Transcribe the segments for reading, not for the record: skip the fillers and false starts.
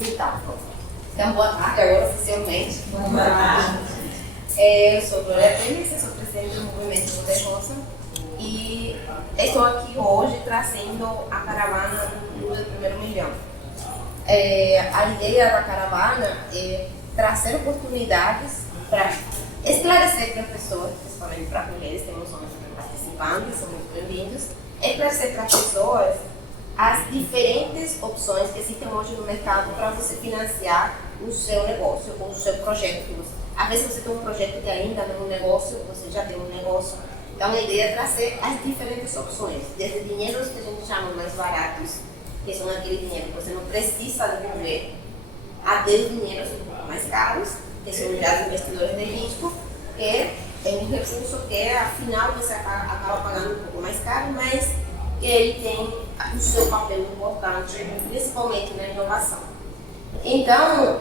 Então, boa tarde agora oficialmente. Boa tarde. Eu sou Glória Pérez, sou presidente do Movimento Poder Rosa e estou aqui hoje trazendo a caravana do primeiro milhão. A ideia da caravana é trazer oportunidades para esclarecer para pessoas, principalmente para mulheres, temos homens participando, são muito bem-vindos, esclarecer para pessoas as diferentes opções que existem hoje no mercado para você financiar o seu negócio ou o seu projeto. Às vezes você tem um projeto que ainda não é um negócio, você já tem um negócio. Então a ideia é trazer as diferentes opções, desde dinheiros que a gente chama mais baratos, que são aquele dinheiro que você não precisa devolver, até os dinheiros um pouco mais caros, que são já os investidores de risco, que é um recurso que afinal você acaba pagando um pouco mais caro, mas que ele tem o seu papel importante, principalmente na inovação. Então,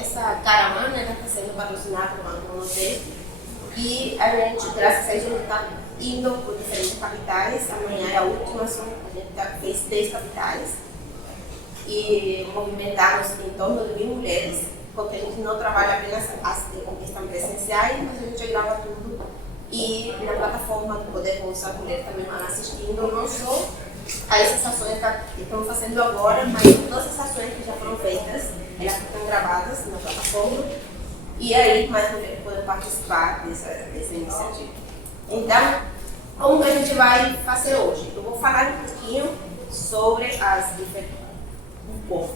essa caravana está sendo patrocinada por Banco Monteiro e a gente, graças a gente, está indo por diferentes capitais. Amanhã é a última, a gente fez 10 capitais e movimentamos em torno de 1.000 mulheres, porque a gente não trabalha apenas as que estão presenciais, mas a gente grava tudo. E na plataforma do Poder Rosa, as mulheres também estão assistindo, não só a essas ações que estamos fazendo agora, mas todas as ações que já foram feitas, elas ficam gravadas na plataforma e aí mais mulheres podem participar dessa iniciativa. Então, como que a gente vai fazer hoje? Eu vou falar um pouquinho sobre as diferentes. Vou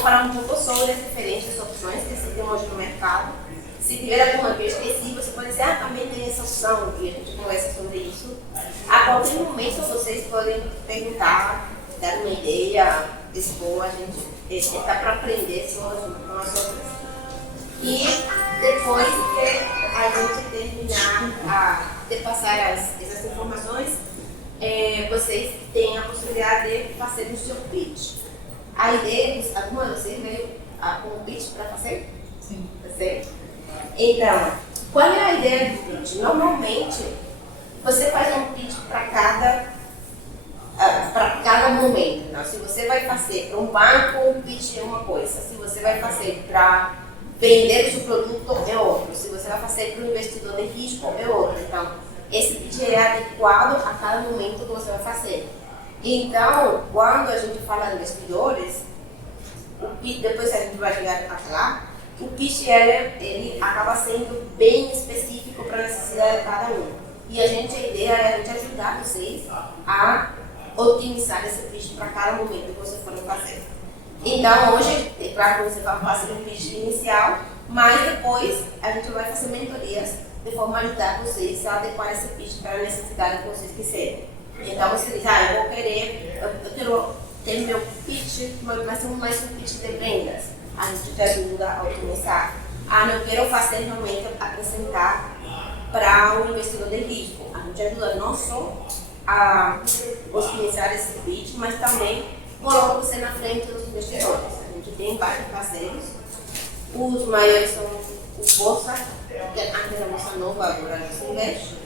falar um pouco sobre as diferentes opções que existem hoje no mercado. Se tiver alguma que eu esqueci, você pode dizer, também tem essa opção, e a gente conversa sobre isso. A qualquer momento vocês podem perguntar, dar uma ideia, expor, a gente está para aprender com as outras. E depois que a gente terminar de passar essas informações, vocês têm a possibilidade de fazer o seu pitch. A ideia, alguma de vocês veio com um pitch para fazer? Sim. Tá certo? Então, qual é a ideia do pitch? Normalmente, você faz um pitch para cada momento. Então, se você vai fazer para um banco, um pitch é uma coisa. Se você vai fazer para vender o seu produto, é outro. Se você vai fazer para um investidor de risco, é outro. Então, esse pitch é adequado a cada momento que você vai fazer. Então, quando a gente fala de investidores, o pitch, depois a gente vai chegar até lá, o pitch ele acaba sendo bem específico para a necessidade de cada um. E a ideia é a gente ajudar vocês a otimizar esse pitch para cada momento que vocês forem fazer. Então, hoje, é claro que você vai fazer um pitch inicial, mas depois a gente vai fazer mentorias de forma a ajudar vocês a adequar esse pitch para a necessidade que vocês quiserem. Então, você diz, eu quero ter meu pitch, mas mais um pitch de vendas. A gente te ajuda a otimizar. Eu quero fazer realmente apresentar para o investidor de risco. A gente ajuda não só a otimizar esse pitch, mas também coloca você na frente dos investidores. A gente tem vários parceiros. Os maiores são o Bolsa, que antes era a Bolsa Nova, agora a gente investe.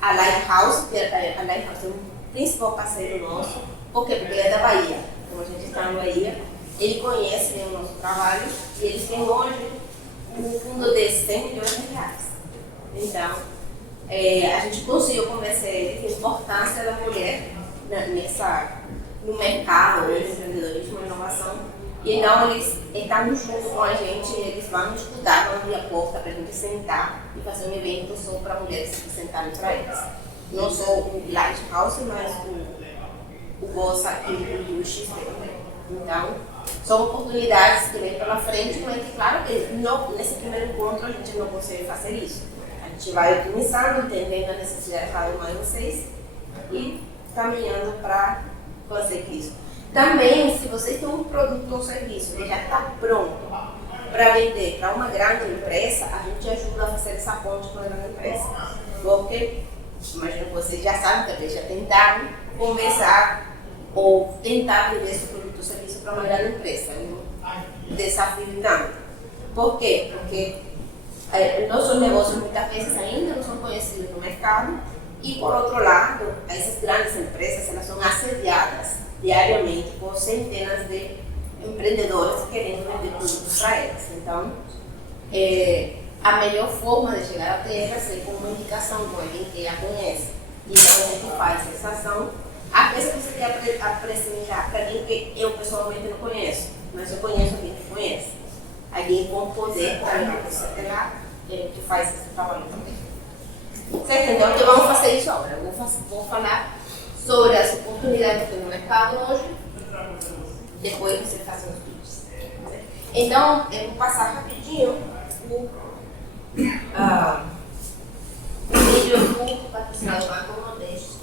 A Lighthouse, que a Lighthouse é o principal parceiro nosso. Por quê? Porque ele é da Bahia. Como a gente está na Bahia, ele conhece o nosso trabalho e eles têm hoje um fundo de 100 milhões de reais. Então, a gente conseguiu convencer eles da importância da mulher no mercado, no empreendedorismo e inovação. E então, eles estão junto com a gente, eles vão estudar, vão abrir a porta para a gente sentar e fazer um evento só para mulheres se apresentarem para eles. Não só o Lighthouse, mas o Bolsa e o XP também. Então, são oportunidades que vêm pela frente, mas que, claro, que nesse primeiro encontro a gente não consegue fazer isso. A gente vai otimizando, entendendo a necessidade de cada uma de vocês e caminhando para conseguir isso. Também, se vocês têm um produto ou serviço que já está pronto para vender para uma grande empresa, a gente ajuda a fazer essa ponte com a grande empresa. Porque, imagino que vocês já sabem, talvez já tentaram conversar ou tentar vender esse produto ou serviço para uma grande empresa. É um desafio tanto. Por quê? Porque nossos negócios muitas vezes ainda não são conhecidos no mercado e, por outro lado, essas grandes empresas elas são assediadas diariamente centenas de empreendedores querendo vender produtos para elas. Então, a melhor forma de chegar até elas é com uma indicação com alguém que a conhece. Então, a gente faz essa ação. Às vezes você quer apresentar para alguém que eu pessoalmente não conheço, mas eu conheço alguém que conhece. Alguém com poder para você pegar, que faz esse trabalho também. Certo? Então, vamos fazer isso agora. Eu vou falar sobre as oportunidades que tem no mercado hoje, depois você faz os vídeos. Então, eu vou passar rapidinho o vídeo do patrocinador Banco do Nordeste.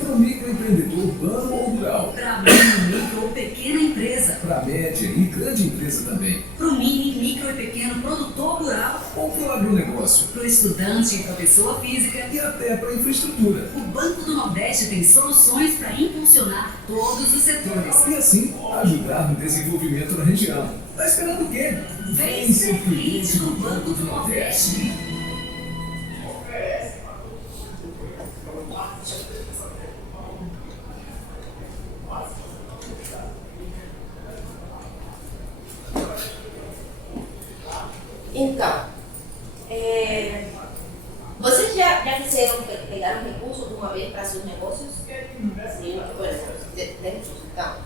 Para o microempreendedor urbano ou rural. Para a micro ou pequena empresa. Para a média e grande empresa também. Para o micro e pequeno produtor rural. Ou para o agronegócio. Para o estudante e para a pessoa física. E até para a infraestrutura. O Banco do Nordeste tem soluções para impulsionar todos os setores. E assim, ajudar no desenvolvimento da região. Está esperando o quê? Vem ser cliente do Banco do Nordeste. Então, vocês já fizeram, pegaram recursos de uma vez para seus negócios? Sim, então,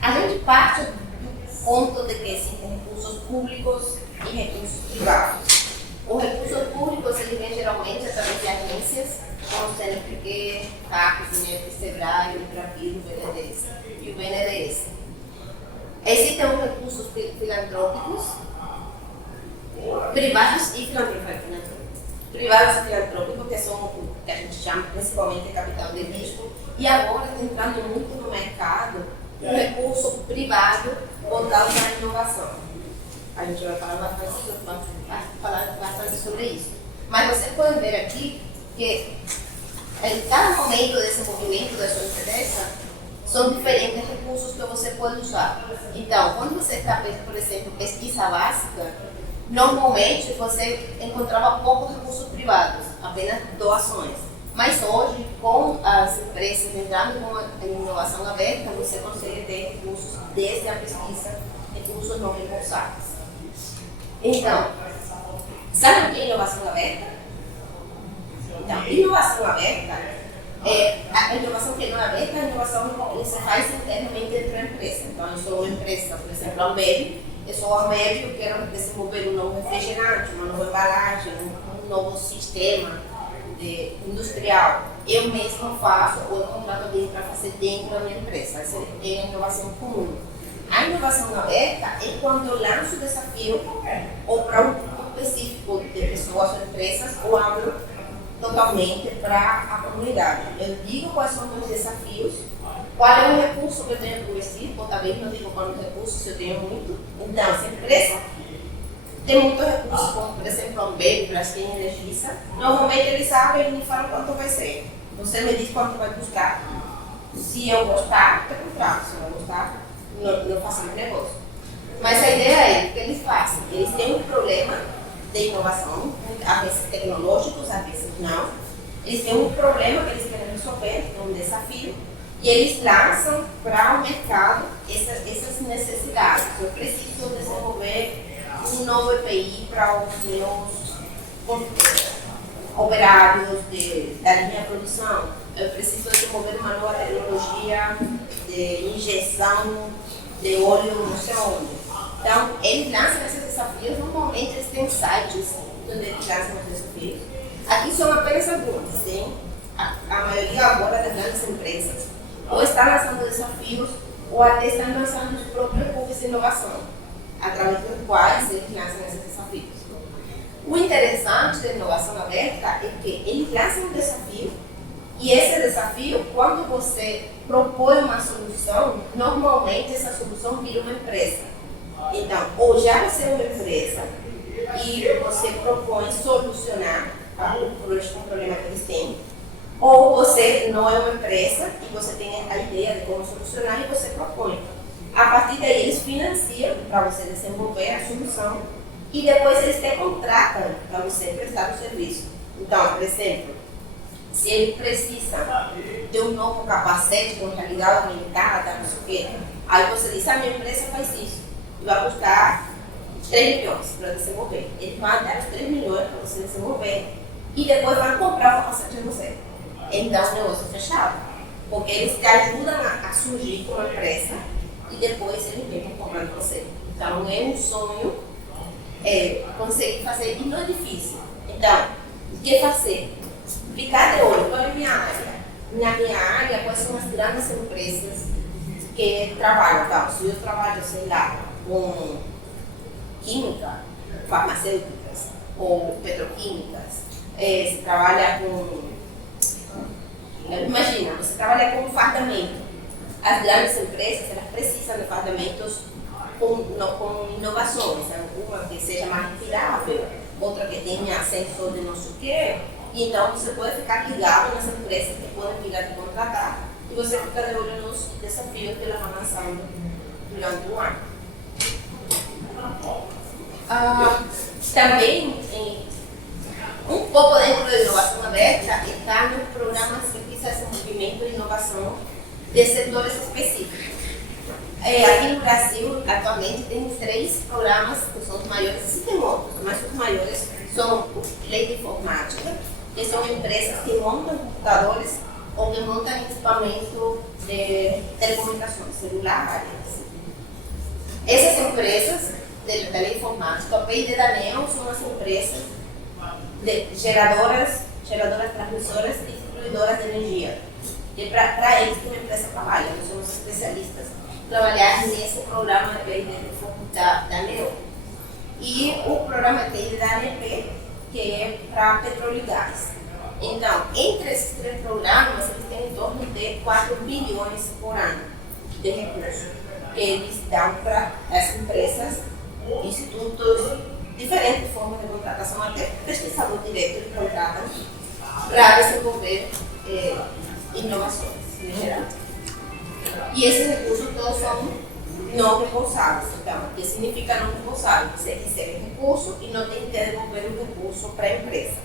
a gente parte do ponto de que existem recursos públicos e recursos privados. Os recursos públicos eles vêm geralmente através de agências, como o CNPq, CAPES, INEP, SEBRAE, Ultrapir, o BNDES e o BNDES. Existem os recursos filantrópicos, privados e filantrópicos. Privados e filantrópicos, que são o que a gente chama principalmente de capital de risco, e agora está entrando muito no mercado um recurso privado voltado para a inovação. A gente vai falar bastante sobre isso. Mas vocês podem ver aqui que em cada momento de desenvolvimento da sua empresa são diferentes recursos que você pode usar. Então, quando você está, por exemplo, pesquisa básica, normalmente você encontrava poucos recursos privados, apenas doações. Mas hoje, com as empresas entrando com a inovação aberta, você consegue ter recursos desde a pesquisa, recursos não reembolsáveis. Então, sabe o que é inovação aberta? Então, inovação aberta a inovação que não é aberta, a inovação que se faz internamente dentro da empresa. Então, eu sou uma empresa, por exemplo, a Ambev, eu sou a Ambev, eu quero desenvolver um novo refrigerante, uma nova embalagem, um novo sistema industrial. Eu mesmo faço ou contrato alguém para fazer dentro da minha empresa. Essa é a inovação comum. A inovação aberta é quando eu lanço o desafio ou para um grupo específico de pessoas ou empresas ou abro totalmente para a comunidade. Eu digo quais são os meus desafios, qual é o recurso que eu tenho que investir, ou talvez não digo quantos recursos, se eu tenho muito. Então, se a empresa tem muitos recursos, como por exemplo a Ambev, para quem energiza, normalmente eles sabem e me falam quanto vai ser. Você me diz quanto vai custar. Se eu gostar, eu contrato. Se eu não gostar, não façamos negócio. Mas a ideia é que eles fazem. Eles têm um problema de inovação, às vezes tecnológicos, às vezes não. Eles têm um problema que eles querem resolver, um desafio, e eles lançam para o mercado essas necessidades. Eu preciso desenvolver um novo EPI para os meus operários da linha de produção. Eu preciso desenvolver uma nova tecnologia de injeção de óleo não sei onde. Então, eles lançam esses desafios, normalmente eles têm sites onde eles lançam os desafios. Aqui são apenas alguns, tem a maioria agora das grandes empresas ou está lançando desafios ou até estão lançando os próprios cursos de inovação, através dos quais eles lançam esses desafios. O interessante da inovação aberta é que eles lançam um desafio e esse desafio, quando você propõe uma solução, normalmente essa solução vira uma empresa. Então, ou já você é uma empresa e você propõe solucionar um problema que eles têm, ou você não é uma empresa e você tem a ideia de como solucionar e você propõe. A partir daí, eles financiam para você desenvolver a solução e depois eles te contratam para você prestar o serviço. Então, por exemplo, se ele precisa de um novo capacete com realidade aumentada, não sei o quê, aí você diz, a minha empresa faz isso, e vai buscar 3 milhões para desenvolver. Ele vai dar os 3 milhões para você desenvolver e depois vai comprar o capacete de você. Então, o negócio é fechado, porque eles te ajudam a surgir como empresa e depois eles vêm comprar de você. Então, é um sonho conseguir fazer, e não é difícil. Então, o que fazer? Ficar de olho. Qual é a minha área? Na minha área, quais são as grandes empresas que trabalham? Então, se eu trabalho, sei lá, com química, farmacêuticas ou petroquímicas, se trabalha com... Imagina, você trabalha com fardamento. As grandes empresas, elas precisam de fardamentos com inovações. Uma que seja mais retirável, outra que tenha sensor de não sei o quê. E então você pode ficar ligado nas empresas que podem vir te contratar e você fica de olho nos desafios que elas vão lançando durante o ano. Também, um pouco dentro da inovação aberta, está nos programas de pesquisa e desenvolvimento e inovação de setores específicos. Aqui no Brasil, atualmente, tem 3 programas que são os maiores, existem outros, mas os maiores são o Lei de Informática, que são empresas que montam computadores ou que montam equipamento de telecomunicações celulares. Essas empresas da Lei de Informática, a PI e da NEO, são as empresas de geradoras, transmissoras e distribuidoras de energia. E para eles que uma empresa trabalha, nós somos especialistas trabalhar nesse programa de PI da NEO. E o programa de PI da ANP, que é para petróleo e gás. Então, entre esses 3 programas, eles têm em torno de 4 bilhões por ano de recursos que eles dão para as empresas, institutos, diferentes formas de contratação, até pesquisador direto eles contratam para desenvolver inovações em geral. E esses recursos todos são não reembolsáveis. Então, o que significa não reembolsável? Você recebe recurso e não tem que devolver o recurso para a empresa.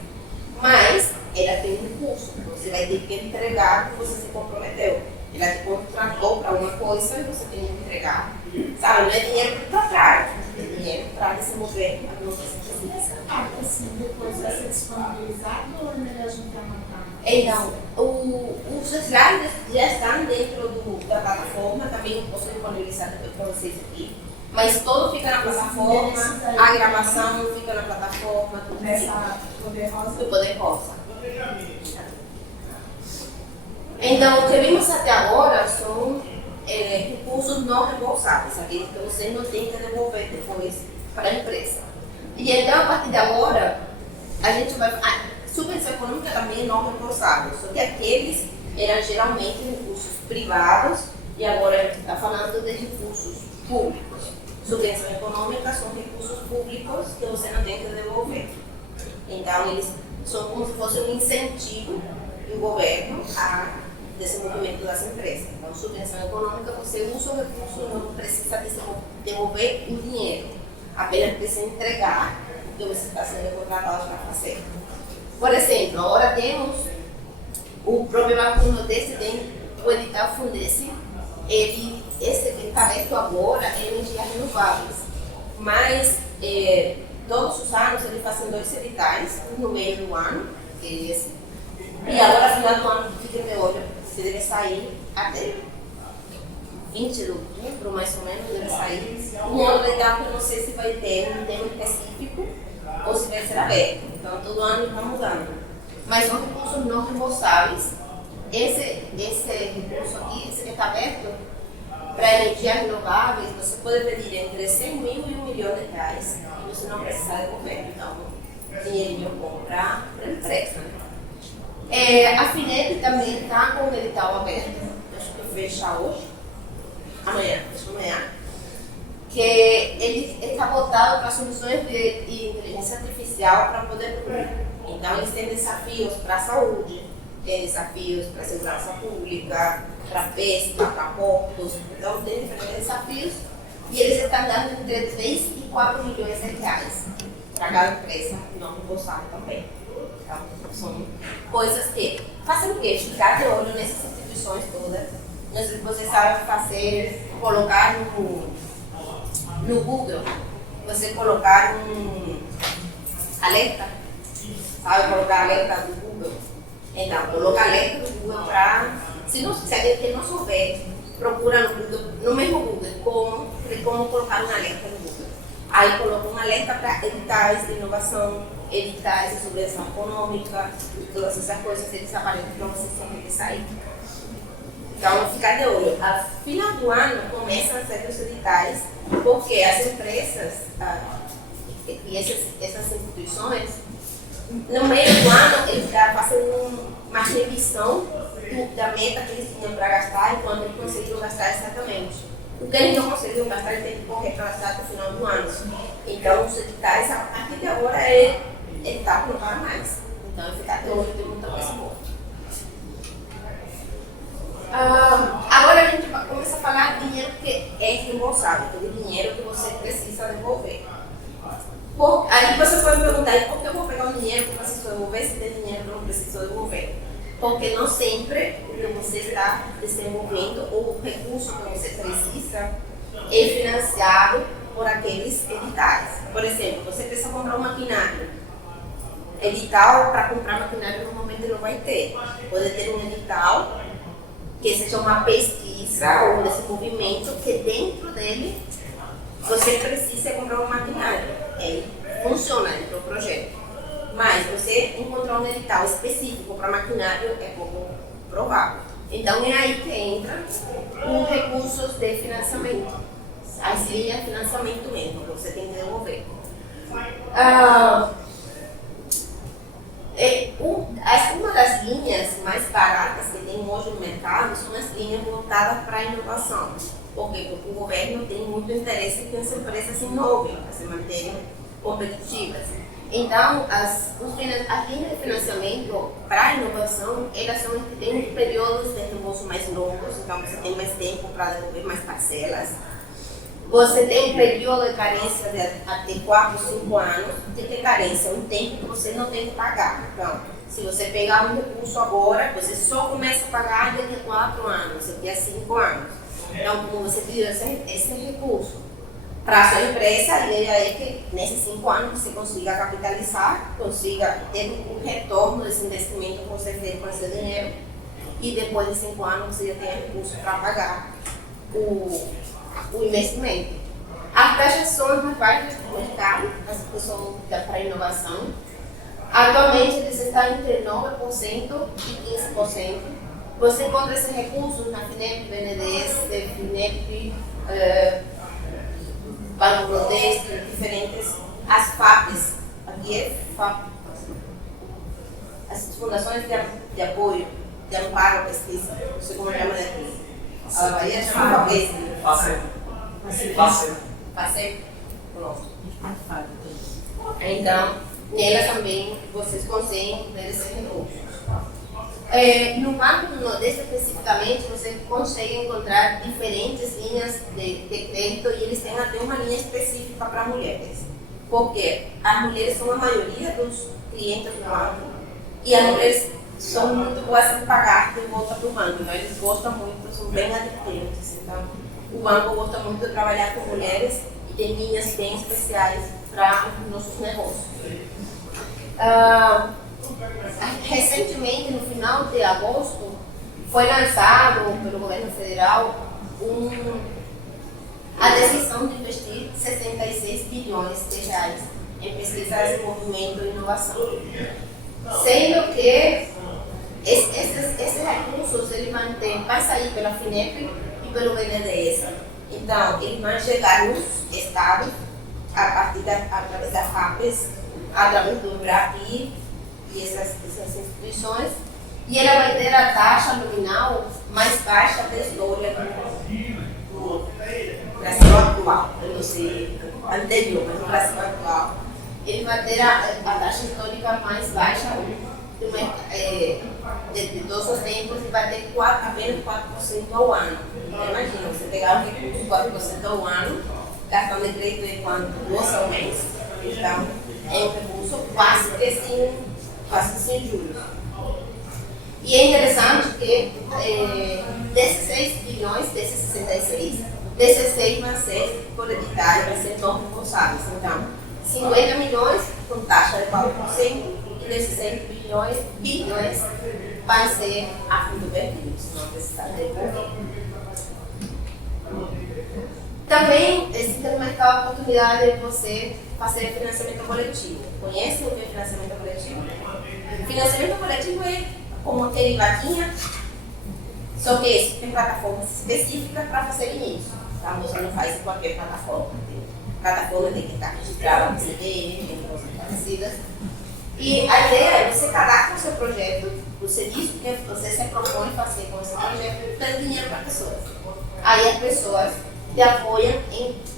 Mas ela tem um recurso, você vai ter que entregar o que você se comprometeu. Ela te contratou para alguma coisa e você tem que entregar. Sabe, não é dinheiro para trás, é dinheiro para desenvolver aquilo que você precisa. Assim, depois vai ser disponibilizado ou é melhor a gente anotar? Então, os slides já estão dentro da plataforma, também posso disponibilizar depois para vocês aqui. Mas tudo fica na plataforma, a gravação fica na plataforma, tudo do Poder Rosa. Então, o que vimos até agora são recursos não reembolsáveis, aqueles que você não tem que devolver depois para a empresa. E então, a partir de agora, a gente vai... subvenção econômica também é não reembolsável, só que aqueles eram geralmente recursos privados e agora a gente está falando de recursos públicos. Subvenção econômica são recursos públicos que você não tem que devolver. Então, eles são como se fosse um incentivo do governo a desenvolvimento das empresas. Então, subvenção econômica, você usa o recurso, não precisa devolver o dinheiro, apenas precisa entregar o que você está sendo contratado para fazer. Por exemplo, agora temos o próprio Banco do Nordeste, tem o edital Fundesse, esse que está aberto agora é energias renováveis, mas todos os anos eles fazem 2 editais, um no meio do ano, que é esse, e agora no final do ano, fiquem de olho, se deve sair até 20 de outubro, mais ou menos, deve sair um outro edital que eu não sei se vai ter um tema específico ou se vai ser aberto, então todo ano vai mudando. Mas são recursos não reembolsáveis. Esse recurso aqui, esse que está aberto, para energias renováveis, você pode pedir entre 100 mil e R$1 milhão e você não precisa devolver. Então, dinheirinho bom para a empresa. A FINEP também está com o edital aberto, acho que fecha hoje, amanhã, que ele está voltado para soluções de inteligência artificial para poder público. Então, eles têm desafios para a saúde, têm desafios para a segurança pública, para pesca, para portos. Então, tem diferentes desafios e eles estão dando entre 3 e 4 milhões de reais para cada empresa, não reembolsável também. Então, são coisas que fazem o quê? Ficar de olho nessas instituições todas. Você sabe fazer, colocar no Google, você colocar um alerta, sabe colocar alerta do Google? Então, coloca alerta do Google para, se alguém não souber, procura no Google, no mesmo Google, como colocar um alerta no Google. Aí coloca um alerta para editais de inovação, editais de subvenção econômica, todas essas coisas, eles aparecem para você sempre que sair. Então, ficar de olho. A final do ano começam a ser os editais, porque as empresas e essas instituições, no meio do ano, eles fazem uma revisão da meta que eles tinham para gastar e quando eles conseguiram gastar exatamente. O que eles não conseguiram gastar, eles têm que correr para gastar até o final do ano. Então, os editais, a partir de agora, é edital que não para mais. Então, ficar de olho, tem muita coisa boa. Agora a gente começa a falar de dinheiro que é reembolsável, aquele dinheiro que você precisa devolver. Aí você pode me perguntar, por que eu vou pegar um dinheiro que eu preciso devolver se tem dinheiro que eu não preciso devolver? Porque não sempre o que você está desenvolvendo ou o recurso que você precisa é financiado por aqueles editais. Por exemplo, você precisa comprar um maquinário. Edital para comprar maquinário normalmente não vai ter. Pode ter um edital que seja uma pesquisa ou um desenvolvimento que dentro dele você precisa comprar um maquinário. Ele funciona dentro do projeto. Mas você encontrar um edital específico para maquinário é pouco provável. Então é aí que entra os recursos de financiamento. As linhas de financiamento mesmo, que você tem que desenvolver. Uma das linhas mais baratas que tem hoje no mercado são as linhas voltadas para a inovação. Por quê? Porque o governo tem muito interesse que as empresas inovem para se manterem competitivas. Então, as linhas de financiamento para a inovação, elas têm períodos de reembolso mais longos, então você tem mais tempo para devolver mais parcelas. Você tem um período de carência de até 4 ou 5 anos. De que carência? Um tempo que você não tem que pagar. Então, se você pegar um recurso agora, você só começa a pagar daqui a 4 anos, daqui a 5 anos. Então, como você pediu esse recurso para a sua empresa, a ideia é que nesses 5 anos você consiga capitalizar, consiga ter um retorno desse investimento que você fez com esse dinheiro e depois de 5 anos você já tem recurso para pagar o investimento. As taxas são as mais baixas do mercado, as que são para inovação. Atualmente eles estão entre 9% e 15%. Você encontra esses recursos na FINEP, BNDES, FINEP, Banco Bradesco, diferentes, as FAPs, aqui é FAP, as fundações de apoio, de amparo à pesquisa, não sei como chama daqui. A Bahia chama FAPES. Passei. Pronto. Então, nela também vocês conseguem ver esses recursos. No Banco do Nordeste, especificamente, você consegue encontrar diferentes linhas de crédito e eles têm até uma linha específica para mulheres. Porque as mulheres são a maioria dos clientes do banco e as mulheres são muito boas em pagar de volta para o banco. Então, eles gostam muito, são bem adquirentes. Então, o banco gosta muito de trabalhar com mulheres e tem linhas bem especiais para os nossos negócios. Recentemente, no final de agosto, foi lançado pelo governo federal a decisão de investir 66 bilhões de reais em pesquisa, desenvolvimento e inovação. Sendo que esses recursos ele vai sair pela FINEP e pelo BNDES. Então, ele vai chegar nos estados através das FAPES, através do BRAPI e essas instituições, e ela vai ter a taxa nominal mais baixa da história do Brasil atual. Eu não sei anterior, mas no Brasil atual. Ele vai ter a taxa histórica mais baixa de todos os tempos e vai ter apenas 4% ao ano. Então, imagina, você pegar um recurso 4% ao ano, gastando de crédito de quanto? 12 ao mês. Então, é um recurso quase que assim, faço isso em julho. E é interessante que desses 6 bilhões, desses 66, 16 vão ser por editais, vai ser não responsáveis. Então, 50 milhões com taxa de 4% e desses 6 bilhões vai ser a fundo perdido, não precisar devolver. Também existe no mercado a oportunidade de você fazer financiamento coletivo. Conhece o que é financiamento coletivo? Financiamento coletivo é como aquele vaquinha, só que esse tem plataformas específicas para fazer isso. Tá? Você não faz em qualquer plataforma. Plataforma tem que estar registrada no CDE, tem coisas parecidas. E a ideia é você cadastra o seu projeto, você diz o que você se propõe fazer com esse projeto, dando dinheiro para pessoas. Aí as pessoas te apoiam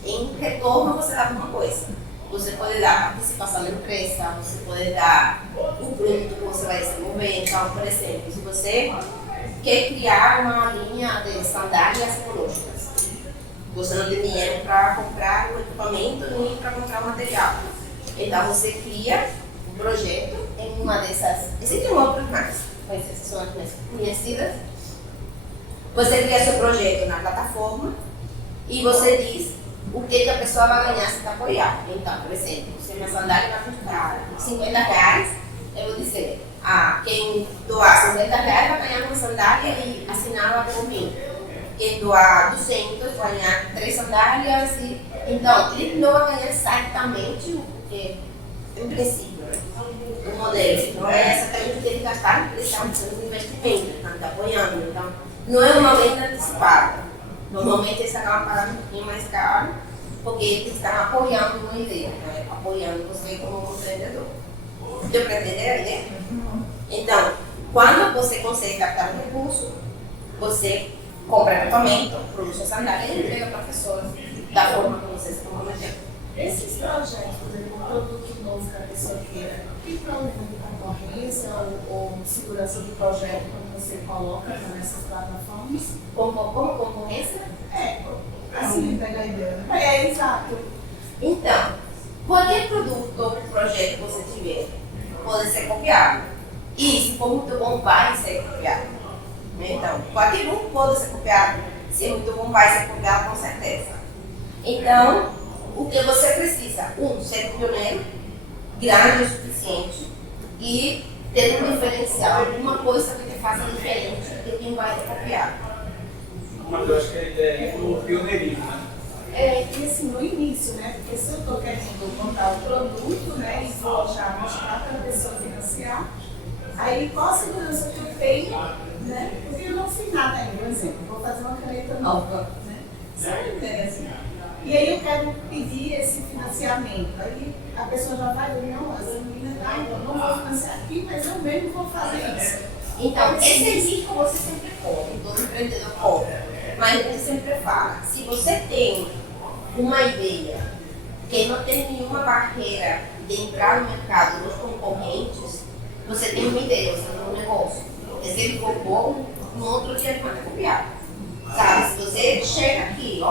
em retorno, você dá alguma coisa. Você pode dar participação na empresa, você pode dar o produto que você vai desenvolver. Então, por exemplo, se você quer criar uma linha de sandálias ecológicas, você não tem dinheiro para comprar o equipamento nem para comprar o material. Então, você cria um projeto em uma dessas. Existem outras mais, mas essas são as mais conhecidas. Você cria seu projeto na plataforma e você diz o que a pessoa vai ganhar se te apoiar. Então, por exemplo, se minha sandália vai custar R$50, eu vou dizer, quem doar R$50 vai ganhar uma sandália e assinar por mim. Quem doar 200 vai ganhar 3 sandálias. Então, ele não vai ganhar exatamente o que, em princípio, o modelo. Não é exatamente o que ele gastar, porque eles estão fazendo investimento, estão te apoiando. Então, não é uma venda antecipada. Normalmente eles acabam pagando um pouquinho mais caro, porque eles estão apoiando uma ideia, né? Apoiando você como empreendedor. Deu para entender a ideia? Então, quando você consegue captar um recurso, você compra equipamento, produz a sandália e entrega para a pessoa da forma que você se comprometeu. Esses projetos, por exemplo, um produto novo que a pessoa queira, tem problema de concorrência ou segurança do projeto quando você coloca nessas plataformas? Como concorrência? Assim, pega a ideia. Exato. Então, qualquer produto ou projeto que você tiver pode ser copiado. E se for muito bom, vai ser copiado. Então, qualquer um pode ser copiado. Se é muito bom, vai ser copiado com certeza. Então, o que você precisa? Ser pioneiro, grande o suficiente e ter um diferencial, alguma coisa que te faça diferente de quem vai te copiar. Mas eu acho que a ideia é o pioneirismo, né? E assim, no início, né? Porque se eu estou querendo montar o produto, né? E vou já mostrar para a pessoa financiar, aí qual a segurança que eu tenho, né? Porque eu não fiz nada ainda, por exemplo, vou fazer uma caneta nova, né? Isso é uma ideia, assim. E aí eu quero pedir esse financiamento. Aí a pessoa já vai ver, não, essa menina então não vou financiar aqui, mas eu mesmo vou fazer isso. Então, esse risco você sempre corre, todo empreendedor corre. Mas a gente sempre fala, se você tem uma ideia que não tem nenhuma barreira de entrar no mercado dos concorrentes, você tem uma ideia, você tem um negócio. E se ele for bom, no outro dia ele vai copiar. Sabe, se você chega aqui,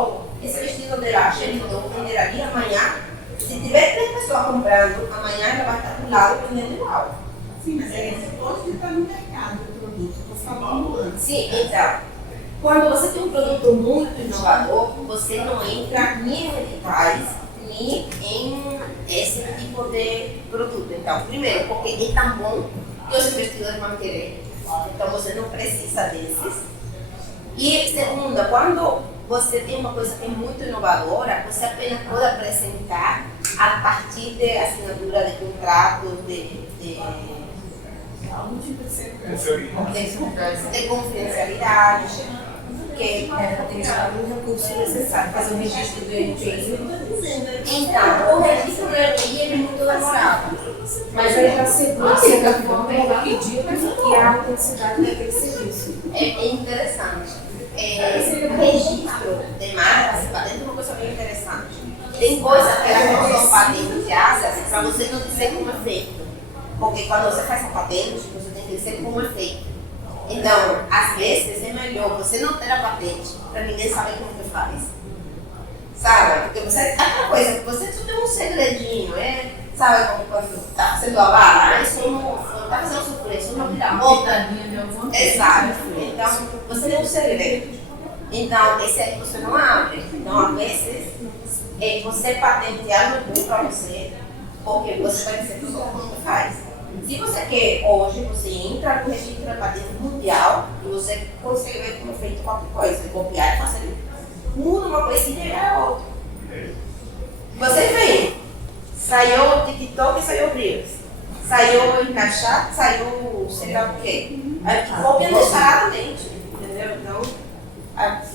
esse vestido de lá, eu vou vender ali amanhã, se tiver 3 pessoas comprando, amanhã ela vai estar do lado vendendo igual. Sim, mas é depois de estar no mercado do produto, estou falando antes. Sim, então, quando você tem um produto muito inovador, você não entra nem em editais, nem em esse tipo de produto. Então, primeiro, porque é tão bom que os investidores vão querer. Então, você não precisa desses. E segunda, quando você tem uma coisa que é muito inovadora, você apenas pode apresentar a partir de assinatura de contratos, Algum tipo de segurança. de confidencialidade, que tem que dar o recurso necessário, fazer o registro do NPI. então, o registro do EPI é muito demorado. Mas aí já segura, de certa forma, é pedir que há autenticidade daquele serviço. É interessante. Registro de marca, patente é uma coisa bem interessante. Tem coisas que elas não são patenteadas para você não dizer como é feito. Porque quando você faz a patente, você tem que dizer como é feito. Então, às vezes é melhor você não ter a patente para ninguém saber como que faz. Sabe? Porque você, aquela coisa que você só tem um segredinho, sabe como quando está fazendo a bala? Isso não está Exato. Então, você tem um segredo. Então, esse aí você não abre. Então, às vezes, você patentear no bom para você, porque você vai dizer tudo como faz. Se você quer, hoje, você entra no registro da patente mundial e você consegue ver como é feito qualquer coisa, copiar e fazer. Muda uma coisinha e é outra. Você vem, saiu o TikTok e saiu o Reels. Saiu o encaixado, saiu sei lá o quê. Copia descaradamente, entendeu? Então,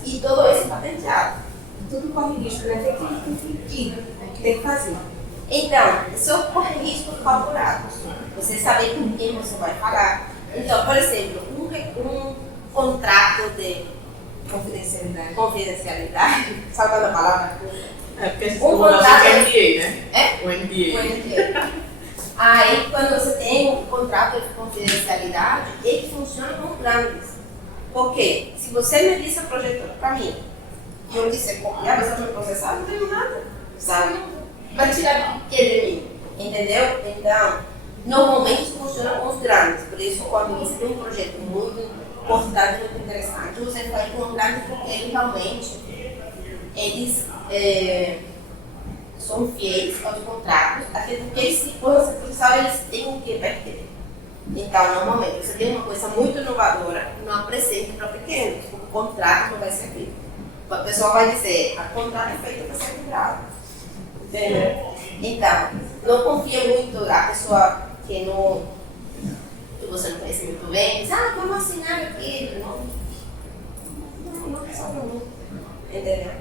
e tudo isso patenteado. Tudo corre risco, né? Tem que fazer. Então, são corre riscos calculados. Você saber com quem você vai falar. Então, por exemplo, um contrato de confidencialidade, sabe a palavra? É porque Um o nosso contrato- é MBA, né? É? O MBA. Aí, quando você tem um contrato de confidencialidade, ele funciona com grandes. Por quê? Se você me disse o projeto para mim, e eu disse copiar, você vai me processar, não tenho nada. Sabe? Vai tirar o que de mim? Entendeu? Então, normalmente isso funciona com os grandes. Por isso, quando você tem um projeto muito importante, muito interessante, você faz com os grandes porque eles realmente são fiéis aos contratos, até porque se for processar, eles têm o que perder. Então, normalmente, você tem uma coisa muito inovadora, não apresente para pequenos, porque o contrato não vai ser feito. A pessoa vai dizer, o contrato é feito para ser quebrado. Entendeu? Então, não confia muito a pessoa que você não conhece muito bem, diz, vamos assinar aqui. Não resolve muito. Entendeu?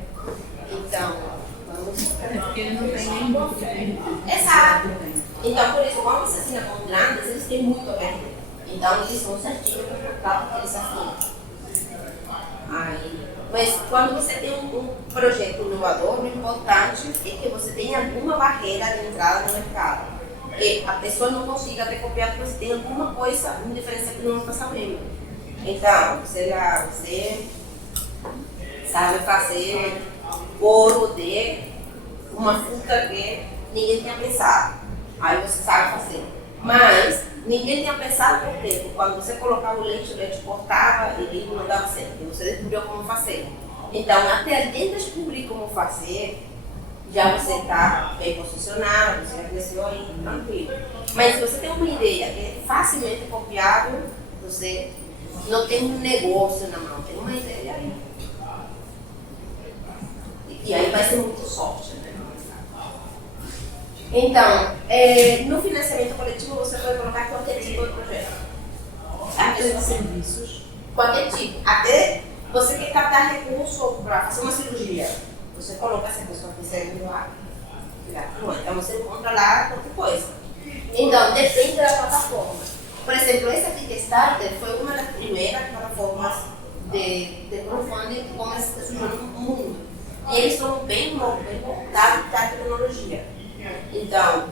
Então, vamos. Porque ele não tem nem bom Exato. Então, por isso, quando você assina com grandes, eles têm muito a perder. Então, eles são certinhos com o contrato que eles assinam. Mas quando você tem um projeto inovador, o importante é que você tenha alguma barreira de entrada no mercado. Que a pessoa não consiga ter copiado, porque você tem alguma coisa, uma diferença que não está sabendo. Então, sei lá, você sabe fazer bolo de uma fruta que ninguém tinha pensado. Aí você sabe fazer. Mas ninguém tinha pensado por quê? Porque quando você colocava o leite cortava e ele não dava certo. E você descobriu como fazer. Então, até alguém descobrir como fazer, já você está bem posicionado, você já cresceu aí, tranquilo. Mas se você tem uma ideia que é facilmente copiável, você não tem um negócio na mão, tem uma ideia aí. E aí vai ser muito sorte, né? Então, no financiamento coletivo você pode colocar qualquer tipo de projeto. Até de serviços. Qualquer tipo. Até você quer captar recurso para fazer uma cirurgia. Você coloca essa pessoa que serve lá. Então você encontra lá qualquer coisa. Então, depende da plataforma. Por exemplo, essa Kickstarter foi uma das primeiras plataformas de crowdfunding que começou a surgir no mundo. E eles estão bem voltados para a tecnologia. Então,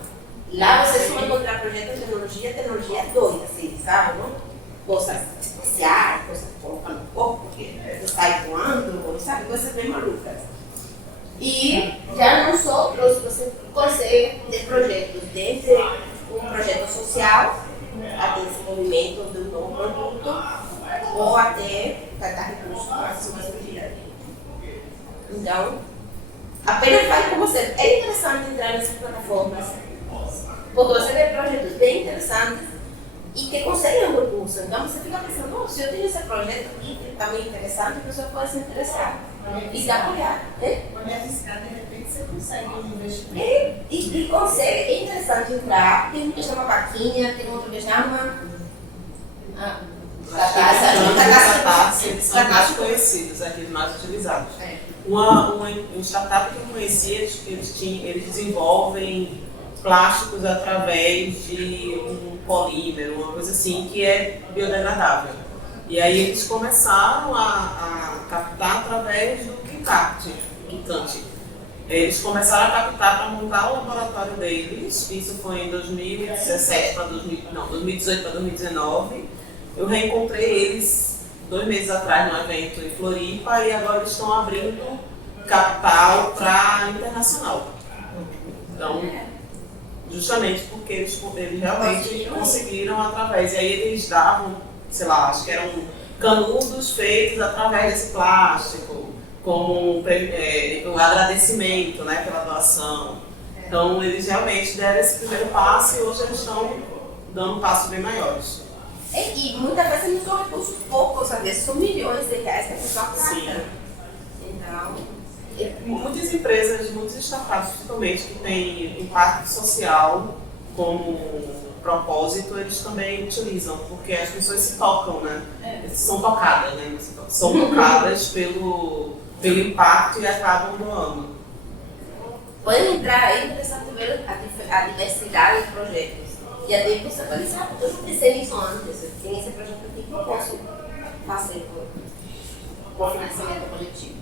lá vocês vão encontrar projetos de tecnologia doida, assim, sabe? Não? Coisas especiais, coisas que colocam no corpo, que sai voando, sabe? Coisas bem malucas. E já nós outros, você consegue ter projetos, desde um projeto social, até desenvolvimento de um novo produto, ou até captar recursos para sua cirurgia. Então, apenas vai com você. É interessante entrar nessas plataformas, porque você vê projetos bem interessantes e que conseguem um recurso. Então você fica pensando, se eu tenho esse projeto aqui que está meio interessante, a pessoa pode se interessar e se apoiar. Quando é arriscado, de repente você consegue um investimento. E consegue, é interessante entrar. Tem um que chama vaquinha, tem outro que chama. Eles são mais conhecidos, aqueles mais utilizados. Uma startup que eu conheci, eles desenvolvem plásticos através de um polímero, uma coisa assim, que é biodegradável. E aí eles começaram a captar através do Quicante. Eles começaram a captar para montar o laboratório deles, isso foi em 2017 para 2018 para 2019. Eu reencontrei eles 2 meses atrás no evento em Floripa e agora eles estão abrindo capital para internacional. Então, justamente porque eles realmente conseguiram através. E aí eles davam sei lá, acho que eram canudos feitos através desse plástico, como o agradecimento, né, pela doação. Então, eles realmente deram esse primeiro passo e hoje eles estão dando passos bem maiores. E muitas vezes não são recursos poucos, às vezes são milhões de reais que a pessoa gasta. Então, muitas empresas, muitas startups, principalmente, que têm impacto social como propósito, eles também utilizam, porque as pessoas se tocam, né? São tocadas, né? São tocadas pelo impacto e acabam doando. podem entrar aí para saber a diversidade de projetos. E até você pode dizer, eu não pensei nisso antes, tem esse projeto aqui que eu posso fazer com financiamento coletivo.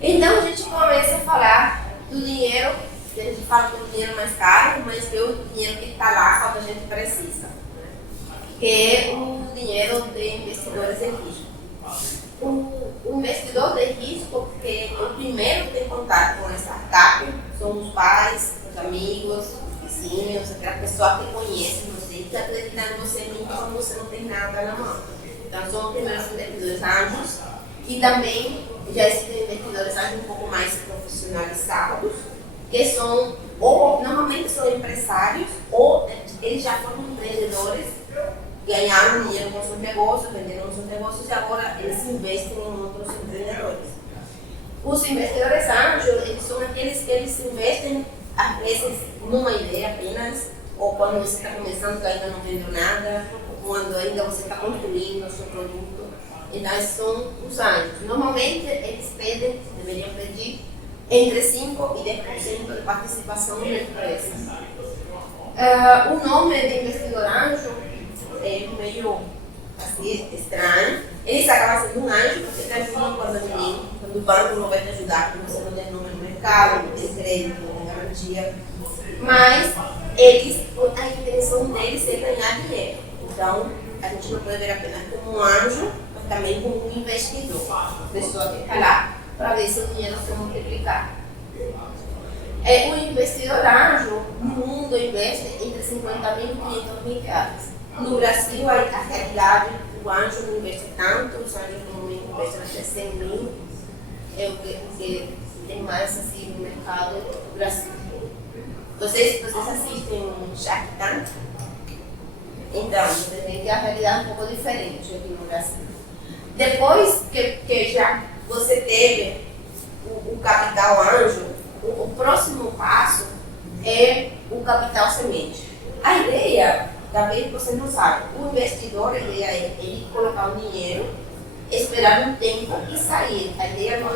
Então a gente começa a falar do dinheiro, a gente fala do dinheiro mais caro, mas que é o dinheiro que está lá, só que a gente precisa, que é o dinheiro de investidores em risco. O investidor de risco, porque o primeiro que tem contato com a startup são os pais, os amigos, os vizinhos, aquela pessoa que conhece você, que acredita em você mesmo quando você não tem nada na mão. Então são os primeiros investidores anjos e também já existem investidores anjos um pouco mais profissionalizados, que são, ou normalmente são empresários, ou eles já foram empreendedores, ganharam dinheiro com seus negócios, venderam seus negócios e agora eles investem em outros empreendedores. Os investidores anjos, eles são aqueles que eles investem, às vezes, numa ideia apenas, ou quando você está começando e ainda não vendeu nada, ou quando ainda você está construindo o seu produto. Então, esses são os anjos. Normalmente, eles deveriam pedir entre 5% e 10% de participação na empresa. O nome de investidor anjo é meio assim, estranho. Eles acabam sendo um anjo porque te ajudam quando o banco não vai te ajudar, porque você não tem nome no mercado, não tem crédito, não tem garantia. Mas a intenção deles é ganhar dinheiro. Então, a gente não pode ver apenas como um anjo, mas também como um investidor. Uma pessoa que está lá para ver se o dinheiro se multiplicar. O investidor anjo no mundo investe entre 50 mil e 500 mil reais. No Brasil, a realidade, o anjo não investe tanto, os anjos normalmente investem até 100 mil, é o que tem mais assim no mercado do Brasil. Vocês assistem Shark Tank? Então, você tem que a realidade é um pouco diferente aqui no Brasil. Depois que já você teve o capital anjo, o próximo passo é o capital semente. A ideia, talvez você não saiba, o investidor, a ideia é ele colocar o dinheiro, esperar um tempo e sair. A ideia não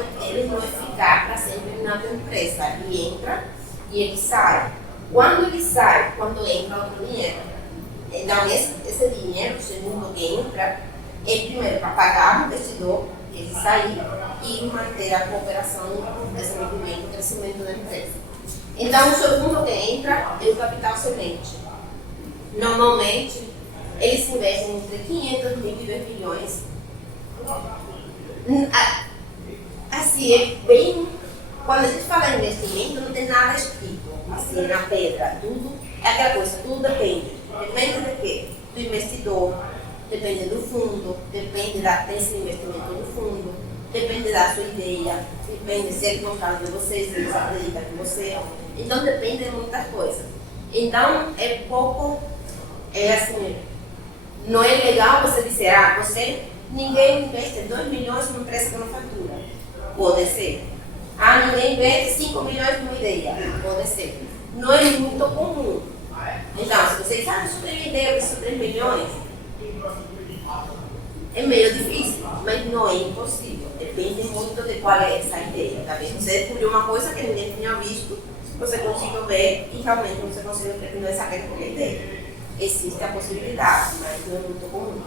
é ficar para sempre na tua empresa. Ele entra e ele sai. Quando ele sai, quando entra outro dinheiro. Então, esse dinheiro, o segundo que entra, é primeiro para pagar o investidor, ele sair e manter a cooperação, o desenvolvimento, o crescimento da empresa. Então, o segundo que entra é o capital semente. Normalmente, eles investem entre 500 mil e 2 milhões. Assim, é bem... Quando a gente fala em investimento, não tem nada escrito, assim, na pedra. Tudo é aquela coisa, tudo depende. Depende de quê? Do investidor, depende do fundo, depende desse investimento do fundo, depende da sua ideia, depende se ele gostar de você, se ele acredita em você. Então, depende de muitas coisas. Então, é assim, não é legal você dizer, ninguém investe 2 milhões numa empresa que não fatura. Pode ser. Ninguém investe 5 milhões numa ideia. Pode ser. Não é muito comum. Então, se vocês sabem sobre uma ideia de 3 milhões, é meio difícil, mas não é impossível. Depende muito de qual é essa ideia. Talvez você descobriu uma coisa que ninguém tinha visto, você conseguiu ver e realmente você conseguiu pretender saber qual é a ideia. Existe a possibilidade, mas não é muito comum.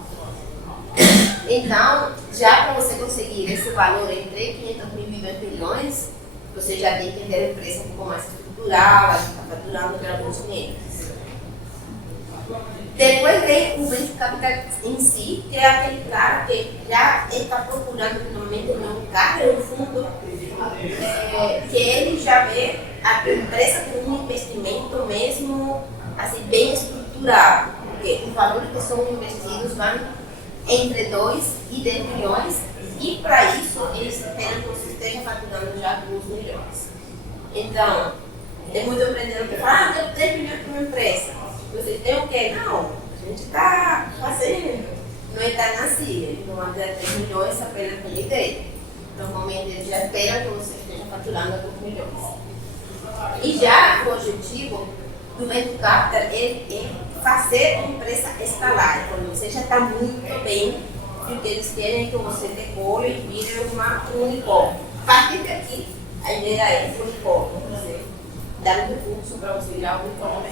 Então, já para você conseguir esse valor entre 500 mil e 2 milhões, você já tem que ter a empresa um pouco mais estruturada, está faturando para alguns clientes. Depois vem o venture capital em si, que é aquele cara que já está procurando, normalmente não é um cara, é um fundo, que ele já vê a empresa com um investimento mesmo assim, bem estruturado. porque os valores que são investidos vão entre 2 e 10 milhões e para isso eles esperam que você esteja faturando já 2 milhões. Então, tem muito empreendedor que fala, eu tenho 10 milhões para uma empresa. Você tem o quê? Não, a gente está fazendo. Não está na CIA, eles não vão ter 3 milhões apenas pela ideia. Normalmente eles já esperam que você esteja faturando 2 milhões. E já o objetivo do Venture Capital é fazer a empresa escalar. Quando você já está muito bem, porque eles querem que você decole e vire um unicórnio. A partir daqui, a ideia é unicórnio, você dar um recurso para você virar um unicórnio.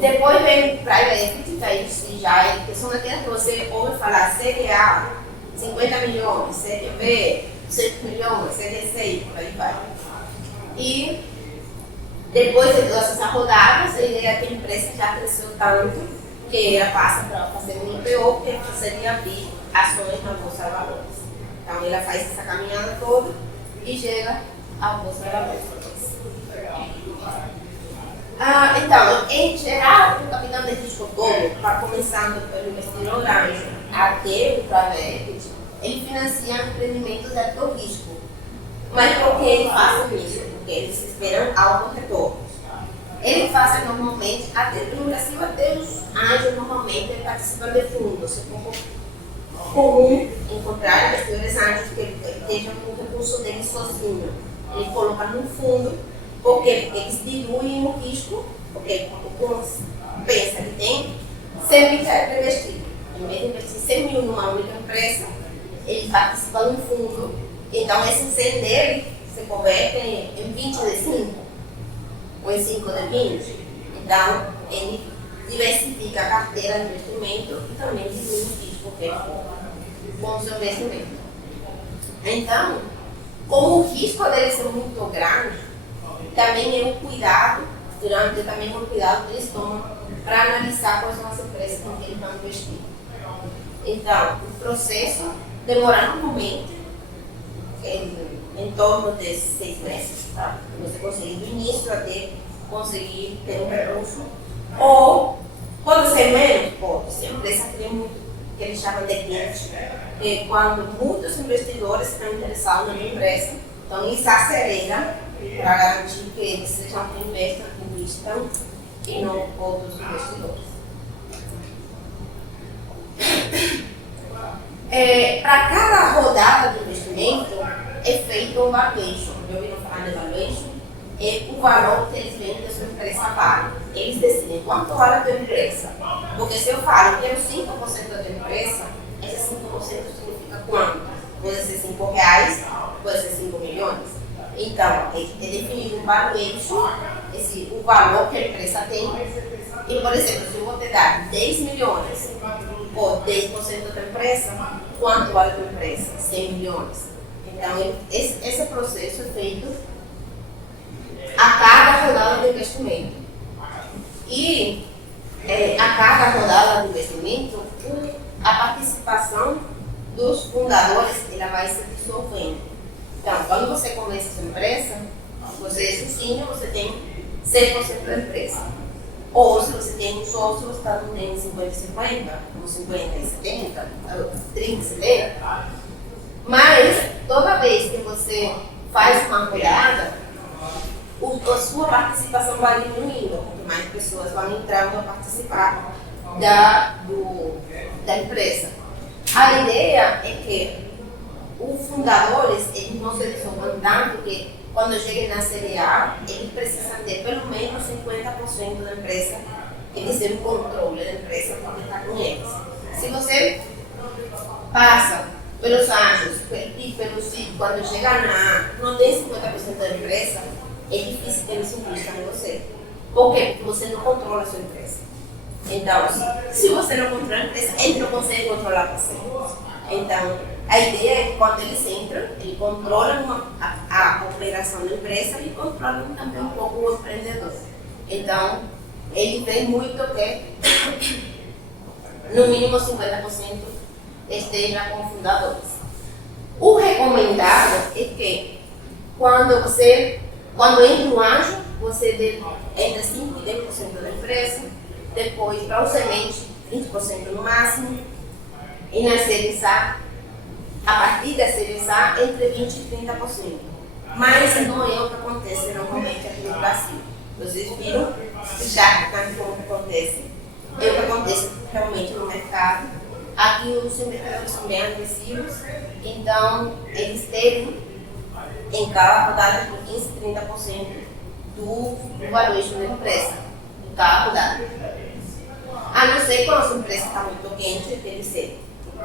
Depois vem private equity, que aí já são aquelas que você ouve falar série A, 50 milhões, série B, 100 milhões, série C, por aí vai. E depois de todas essas rodadas, a ideia é que a empresa já cresceu tanto que ela passa para fazer um IPO, que seria abrir ações na Bolsa de Valores. Então ela faz essa caminhada toda e chega à Bolsa de Valores. Então, em geral, o capital de risco todo, começando pelo investidor anjo até o private equity, ele financia empreendimentos de alto risco. Mas por que eles fazem isso? Porque eles esperam alto retorno. Eles fazem normalmente, até no Brasil, até os anjos normalmente participam de fundos. É pouco comum encontrar investidores anjos que estejam com o recurso deles sozinhos. Eles colocam no fundo porque eles diluem o risco, porque o pensa que tem 100 mil para investir. Em vez de investir 100 mil numa única empresa, eles participam no fundo. Então, esse 100 dele se converte em 20 de 5, ou em 5 de 20. Então, ele diversifica a carteira de investimento e também dilui o risco que ele com o seu investimento. Então, como o risco dele ser muito grande, também é um cuidado, também é um cuidado que eles tomam para analisar quais são as empresas em que eles vão investir. Então, o processo demora normalmente em torno de 6 meses, tá? Você conseguir do início até conseguir ter um recurso. Ou pode ser menos, pode. Se a empresa cria muito, que eles chamam de cliente, é quando muitos investidores estão interessados na empresa, então eles aceleram para garantir que eles sejam que investam e não outros investidores. Para cada rodada de investimento é feito um valuation. Já ouviram falar de valuation? É o valor que eles veem que a sua empresa vale. Eles decidem quanto vale a tua empresa. Porque se eu falo que é 5% da tua empresa, esse 5% significa quanto? Pode ser R$5, pode ser 5 milhões. Então, é definido um valuation, o valor que a empresa tem. E, por exemplo, se eu vou te dar 10 milhões por 10% da tua empresa, quanto vale a tua empresa? 100 milhões. Então, esse processo é feito a cada rodada de investimento. E a cada rodada de investimento, a participação dos fundadores ela vai se dissolvendo. Então, quando você começa a sua empresa, você é sozinho, você tem 100% da empresa. Ou se você tem um sócio, você está no 50-50, ou 50-70, 30-70. Mas, toda vez que você faz uma rodada, a sua participação vai diminuindo, porque mais pessoas vão entrando a participar da empresa. A ideia é que os fundadores eles não se dissolvam tanto que quando cheguem na série A, eles precisam ter pelo menos 50% da empresa, eles têm o controle da empresa para estar com eles. Se você passa pelos anjos e pelo CID, quando chega na A, não tem 50% da empresa, é difícil que eles investam em você. Por quê? Porque você não controla a sua empresa. Então, se você não controla a empresa, eles não conseguem controlar você. Então, a ideia é que quando eles entram, eles controlam a operação da empresa e controlam também um pouco o empreendedor. Então, ele vem muito que no mínimo 50% esteja com fundadores. O recomendado é que quando entra o anjo, você dê entre 5% e 10% da empresa depois para o semente 20% no máximo, e na Séries A, a partir da Séries A, entre 20% e 30%. Mas não é o que acontece normalmente aqui no Brasil. Vocês viram já como que acontece. É o que acontece realmente no mercado. Aqui os investidores são bem agressivos, então eles têm em cada rodada por 15% a 30% do valuation da empresa, de cada rodada. A não ser quando a sua empresa está muito quente,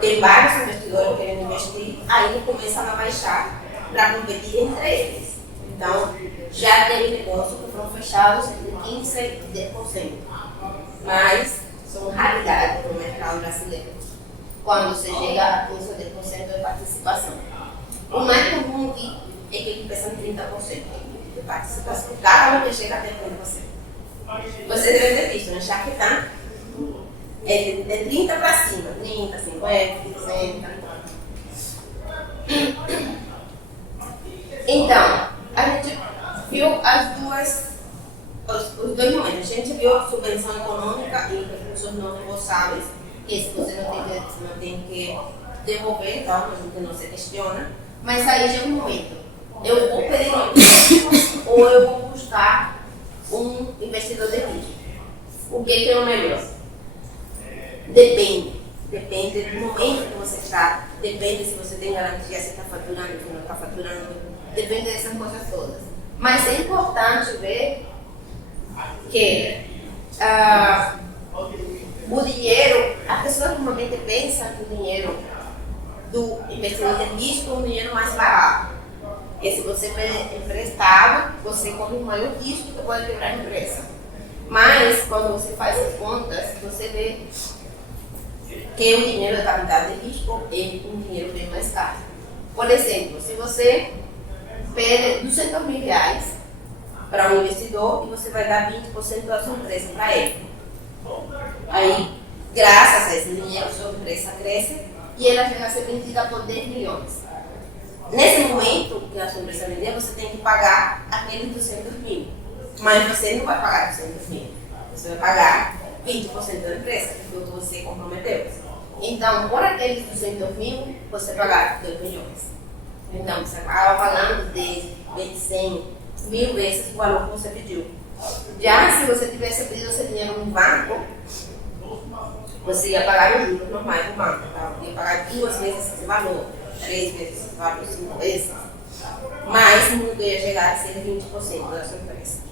tem vários investidores querendo investir, aí começam a baixar para competir entre eles. Então, já teve negócios que foram fechados entre 15% e 10%, mas são raridades no mercado brasileiro, quando você chega a 15% ou 10% de participação. O mais comum aqui é que ele pensa em 30% de participação, cada um que chega até 30%. Você deve ter visto, né? Shark Tank é de 30 para cima, 30, 50, 60. Então, a gente viu os dois momentos. A gente viu a subvenção econômica e recursos não negociáveis, que se você não tem que devolver, então a gente não se questiona. Mas aí chega um momento, eu vou pedir um empréstimo ou eu vou buscar um investidor de risco. O que é o melhor? Depende do momento que você está, depende se você tem garantia, se está faturando, se não está faturando, depende dessas coisas todas. Mas é importante ver que o dinheiro, as pessoas normalmente pensam que o dinheiro do investidor de risco é um dinheiro mais barato. Porque se você pede emprestado, você corre um maior risco que pode quebrar a empresa. Mas quando você faz as contas, você vê que o dinheiro da capital de risco é um dinheiro bem mais caro. Por exemplo, se você pede R$200 mil para um investidor e você vai dar 20% da sua empresa para ele. Aí, graças a esse dinheiro, a sua empresa cresce e ela chega a ser vendida por 10 milhões. Nesse momento que a sua empresa vender, você tem que pagar aqueles 200 mil. Mas você não vai pagar 200 mil. Você vai pagar 20% da empresa, que foi o que você comprometeu. Então, por aqueles 200 mil, você pagar 2 milhões. Então, você acaba pagando 10, 20, 100, 1000 vezes o valor que você pediu. Já se você tivesse pedido esse dinheiro no banco, você ia pagar os juros normais do banco. Tá? Ia pagar 2 vezes esse valor, 3 vezes esse valor, 5 vezes. Mas nunca ia chegar a ser 20% da sua empresa.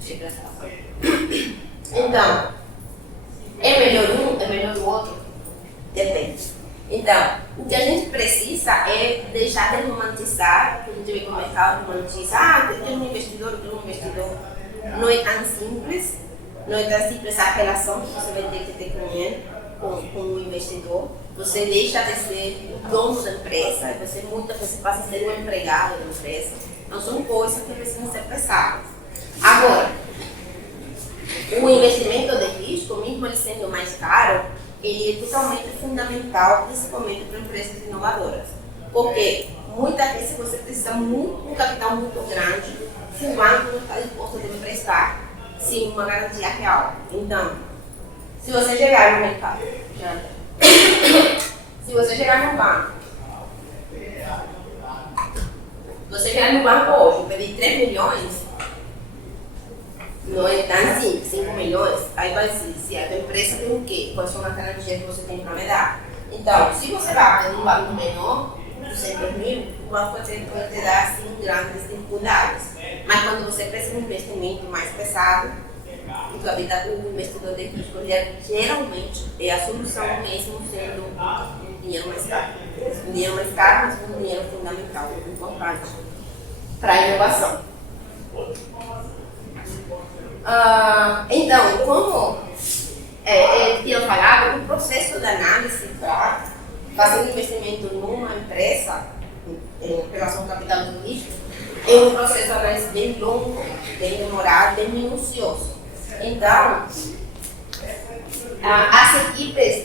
Chega a Então, é melhor um, é melhor o outro? Depende. Então, o que a gente precisa é deixar de romantizar, que a gente vê que o mercado romantiza, tem um investidor, tem um investidor. Não é tão simples, não é tão simples a relação que você vai ter que ter com ele, com o investidor. Você deixa de ser o dono da empresa, você muitas vezes passa a ser um empregado da empresa. Então, são coisas que precisam ser pensadas. Agora, o investimento de risco, mesmo ele sendo mais caro, ele é totalmente fundamental, principalmente para empresas inovadoras. Porque muitas vezes você precisa um capital muito grande, se o banco não está disposto a te emprestar sem uma garantia real. Então, se você chegar no mercado, se você chegar no banco, você chegar no banco hoje e pedir 3 milhões, não é tão simples, 5 milhões, aí vai ser, se a tua empresa tem o quê? Quais são as garantias que você tem para me dar? Então, se você vai ter um valor menor, 200 mil, o banco pode te dar assim, grandes dificuldades. Mas quando você precisa de um investimento mais pesado, o investidor de risco geralmente é a solução mesmo sendo um dinheiro mais caro. Um dinheiro mais caro, mas um dinheiro fundamental, muito importante para a inovação. Então, como eu tinha falado, o processo de análise para fazer um investimento numa empresa em relação ao capital de risco é um processo de análise bem longo, bem demorado, bem minucioso. Então, as equipes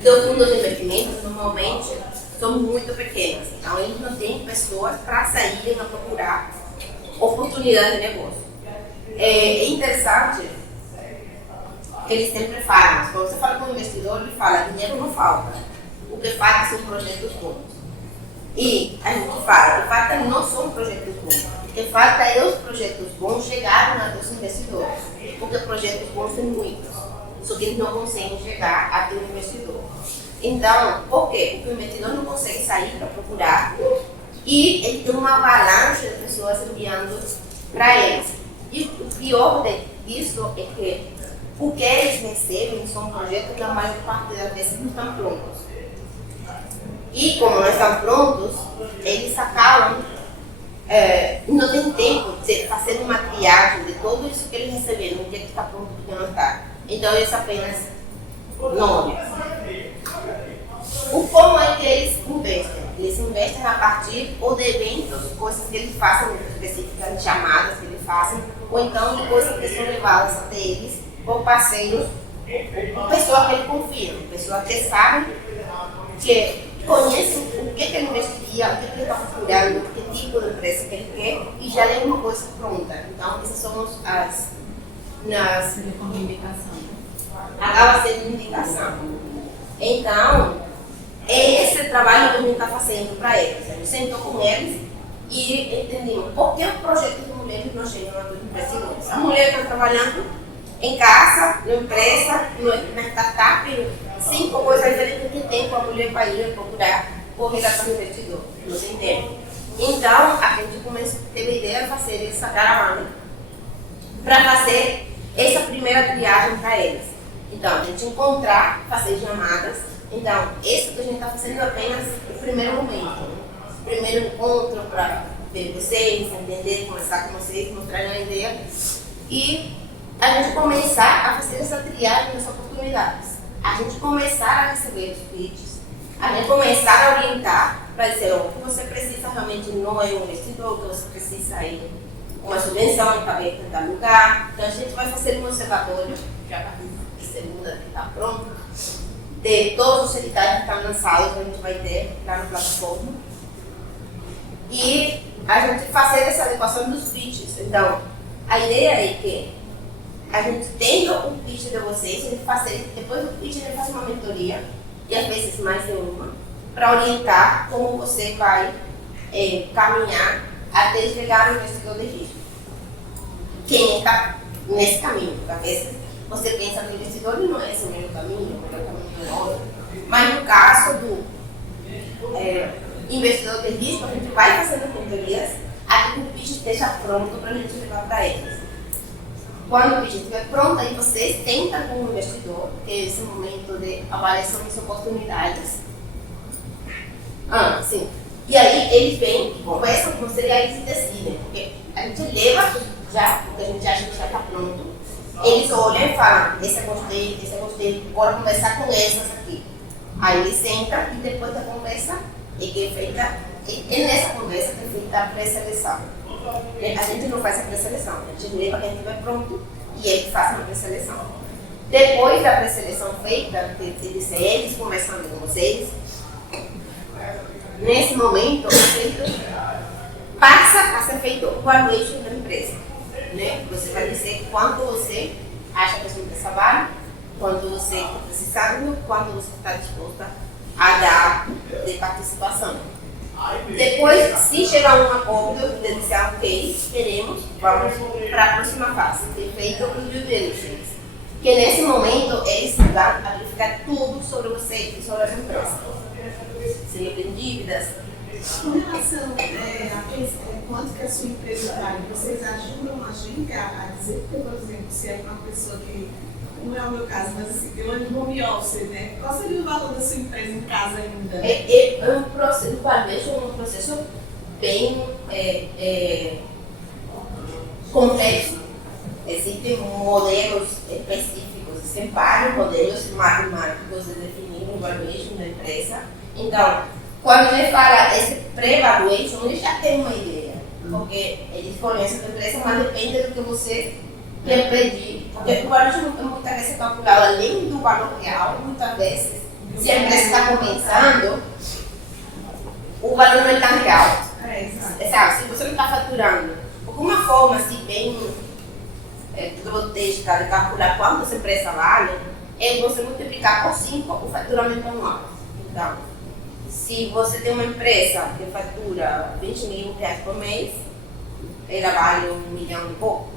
do fundo de investimento normalmente são muito pequenas, então eles não têm pessoas para saírem a procurar oportunidades de negócio. É interessante que eles sempre falam, quando você fala com o investidor, ele fala, dinheiro não falta, o que falta são projetos bons. E a gente fala, o que falta não são projetos bons, o que falta é os projetos bons chegarem aos investidores, porque projetos bons são muitos, só que eles não conseguem chegar até o investidor. Então, por quê? Porque o investidor não consegue sair para procurar e ele tem uma avalanche de pessoas enviando para eles. E o pior disso é que o que eles recebem são projetos que a maior parte das vezes não estão prontos. E como não estão prontos, eles acabam, não tem tempo de fazer uma triagem de tudo isso que eles receberam, o que está pronto e o que não está. Então eles apenas não olham. Como é que eles investem? Eles investem a partir ou de eventos, coisas que eles fazem específicas, chamadas que eles fazem, ou então de coisas que são levadas até eles por parceiros, ou pessoas que eles confiam, pessoas que sabem, que conhecem o que ele investiria, o que ele está procurando, que tipo de empresa que ele quer e já lê uma coisa pronta. Então, essas são as Como indicação. acaba sendo indicação. Então, é esse trabalho que a gente está fazendo para eles. A gente sentou com eles e entendemos por que os projetos de mulheres não chegam a todos os investidores. A mulher está trabalhando em casa, na empresa, na startup, 5 coisas diferentes que tempo a mulher vai ir procurar correr atrás do investidor. Não tem tempo. Então, a gente teve a ideia de fazer essa caravana para fazer essa primeira triagem para eles. Então, a gente encontrar, fazer chamadas. Então, isso que a gente está fazendo é apenas o primeiro momento. O primeiro encontro para ver vocês, entender, conversar com vocês, mostrar a ideia. E a gente começar a fazer essa triagem das oportunidades. A gente começar a receber os pitches. A gente começar a orientar para dizer, o que você precisa realmente não é um investidor, o que você precisa é uma subvenção que está aberta em tal lugar. Então, a gente vai fazer um observatório, já a partir de segunda que está pronto, de todos os editais que estão lançados, que a gente vai ter lá na plataforma. E a gente fazer essa adequação dos pitches. Então, a ideia é que a gente tendo um pitch de vocês, a gente fazer, depois do pitch a gente faz uma mentoria, e às vezes mais de uma, para orientar como você vai caminhar até chegar ao investidor de risco. Quem está nesse caminho, porque às vezes você pensa no investidor e não é esse o mesmo caminho, o caminho é outro. Mas no caso do investidor de risco, a gente vai fazendo mentorias até que o pitch esteja pronto para a gente levar para eles. Quando o pitch estiver pronto, aí vocês tentam com o investidor, que é esse momento de avaliação das oportunidades. Sim. E aí eles vêm, conversam com você e aí eles decidem, porque a gente leva já, porque a gente acha que já está pronto. Eles olham e falam, esse eu gostei, bora conversar com essas aqui. Aí eles sentam e depois da conversa é que é feita, e nessa conversa é feita a pré-seleção. A gente não faz a pré-seleção, a gente leva quem estiver pronto e ele faz uma pré-seleção. Depois da pré-seleção feita, eles conversando com vocês, nesse momento passa a ser feito o valuation da empresa. Né? Você vai dizer quanto você acha que a sua empresa vale, quanto você está precisando, quanto você está disposta a dar de participação. Depois, se chegar a um acordo, de dizer, ok, queremos, vamos para a próxima fase, que é feito o due diligence. Que nesse momento eles vão a verificar tudo sobre você e sobre a sua empresa. Se tem dívidas. Com relação a quanto que a sua empresa vale, vocês ajudam a gente a dizer, porque, por exemplo, se é uma pessoa que, não é o meu caso, mas assim, tem um home office, né? Qual seria o valor da sua empresa em casa ainda? É um processo, o valuation é um processo bem complexo. Existem modelos específicos, existem vários modelos matemáticos de definir o valuation da empresa. Então, quando ele fala esse pré-valuation, ele já tem uma ideia, porque eles conhecem a empresa, mas depende do que você quer pedir. Porque o valuation muitas vezes é calculado além do valor real, muitas vezes, se a empresa está começando, o valor não é tão real. Exato. Sabe, se você não está faturando, porque uma forma assim, bem grotesca de calcular quanto essa empresa vale é você multiplicar por 5 o faturamento anual. Então, se você tem uma empresa que fatura 20 mil reais por mês, ela vale 1 milhão e pouco.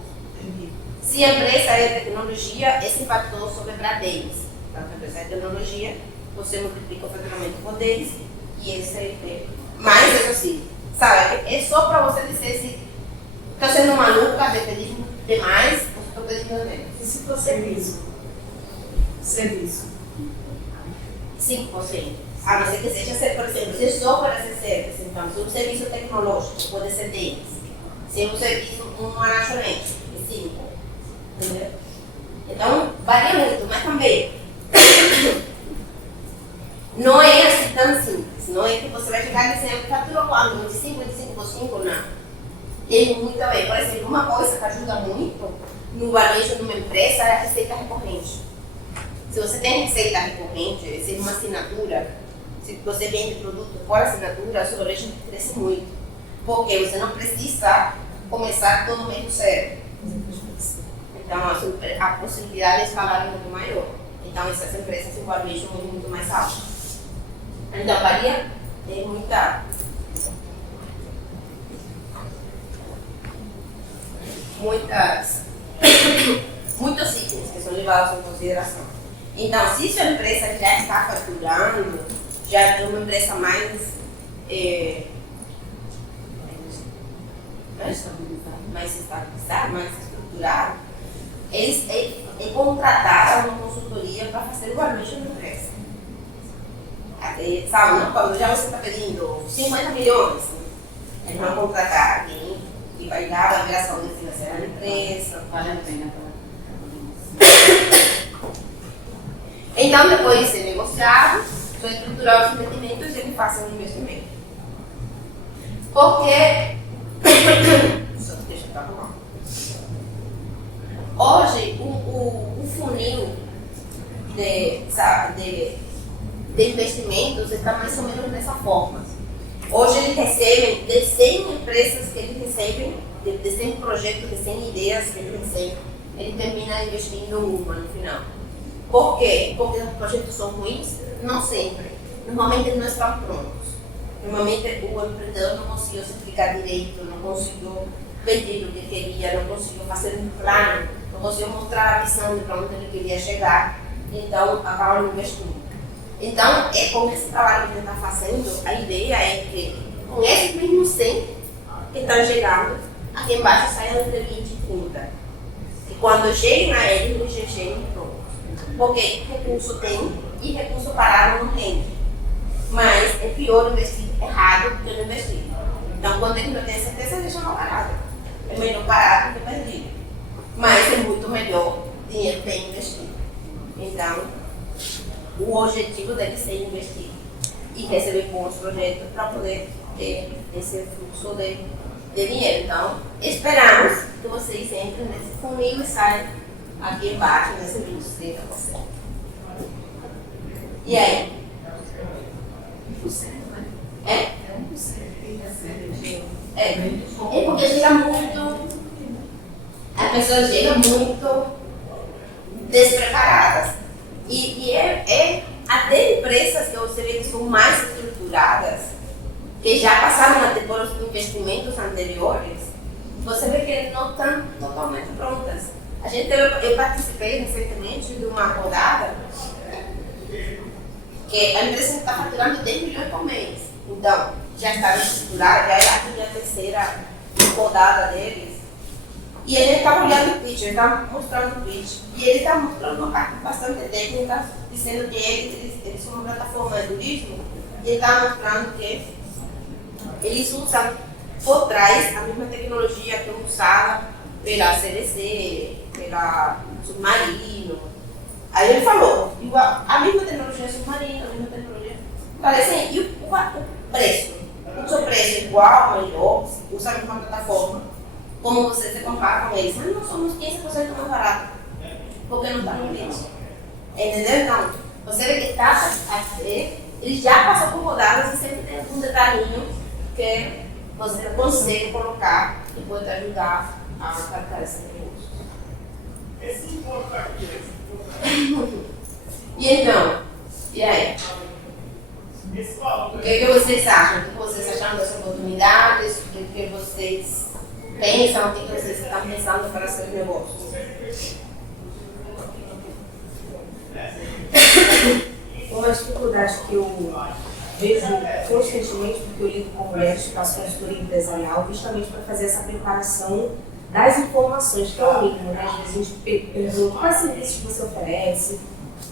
Se a empresa é tecnologia, esse fator sobra 10. Então, se a empresa é tecnologia, você multiplica o faturamento por 10 e esse é. Mas, isso assim, sabe, é só para você dizer se estou sendo maluca, dependendo demais, ou estou pedindo menos. E se for serviço? Serviço. 5%. A não ser que seja, por exemplo, se é só para ser serviço, então, se é um serviço tecnológico, pode ser 10. Se é um serviço, uma lanchonete, é 5. Entendeu? Então, varia muito, mas também não é assim tão simples. Não é que você vai chegar e dizer, fatura quando? 25 por 5? Não. Tem muito a ver. Por exemplo, uma coisa que ajuda muito no varejo de uma empresa é a receita recorrente. Se você tem receita recorrente, se é uma assinatura, se você vende produto por assinatura, o seu varejo cresce muito. Porque você não precisa começar todo mês do zero. Então, a possibilidade de escalar é muito maior. Então, essas empresas têm um varejo muito mais alto. Então, varia tem muitos itens que são levados em consideração. Então, se sua empresa já está faturando, já é uma empresa mais estabilizada, mais estruturada, é contratar uma consultoria para fazer o varejo da empresa. Sabe, não? Quando já você está pedindo 50 milhões, eles vão contratar alguém que vai dar a avaliação financeira da empresa. Vale a pena. Então, depois de ser negociado, só estruturar os investimentos e ele faça um investimento. Porque deixa eu arrumar. Hoje, o funil de investimentos está mais ou menos dessa forma. Hoje eles recebem, de 100 empresas que eles recebem, de 100 projetos, de 100 ideias que eles recebem, ele termina investindo uma no final. Por quê? Porque os projetos são ruins? Não sempre. Normalmente eles não estão prontos. Normalmente o empreendedor não conseguiu se explicar direito, não conseguiu vender o que queria, não conseguiu fazer um plano, não conseguiu mostrar a visão de para onde ele queria chegar, então acabaram investindo. Então, com esse trabalho que a gente está fazendo, a ideia é que com esses mesmos 100 que estão chegando, aqui embaixo saiam entre 20 e 30. E quando cheguem a eles, eles já chegam prontos. Porque recurso tem e recurso parado não rende. Mas é pior investir errado do que não investir. Então, quando eles não têm certeza, deixam mal parado. É melhor parado do que perdido. Mas é muito melhor dinheiro bem investido. Então, o objetivo deve ser investir e receber bons projetos para poder ter esse fluxo de dinheiro. Então, esperamos que vocês entrem nesse funil e saiam aqui embaixo, nesse 20%. E aí? É porque chega muito. As pessoas chegam muito despreparadas. E até empresas que você vê que são mais estruturadas, que já passaram a ter por os investimentos anteriores, você vê que não estão totalmente prontas. Eu participei recentemente de uma rodada que a empresa está faturando 10 milhões por mês. Então, já estava estruturada, já era a terceira rodada deles. E a gente estava olhando o pitch, ele estava mostrando o pitch. E ele está mostrando uma parte bastante técnica, dizendo que eles são uma plataforma de turismo, e ele está mostrando que eles usam por trás a mesma tecnologia que é usada pela CDC, pela Submarino. Aí ele falou, igual, a mesma tecnologia Submarino, a mesma tecnologia. Falei assim, e o preço? O seu preço é igual, melhor, usa a mesma plataforma. Como você se compara com eles, mas nós somos 15% mais barato, porque não está no leite. Entendeu? Então, você vê que está ele já passou por rodadas e sempre tem um detalhinho que você consegue colocar que pode ajudar a captar esse recurso. E então, e aí? O que vocês acham? O que vocês acharam das oportunidades? O que vocês pensam? O que vocês estão pensando para seus negócios? Uma dificuldade que eu vejo constantemente, porque eu lido com mulheres que faço consultoria empresarial, justamente para fazer essa preparação das informações, que é o mínimo, né? Às vezes a gente pergunta quais serviços você oferece,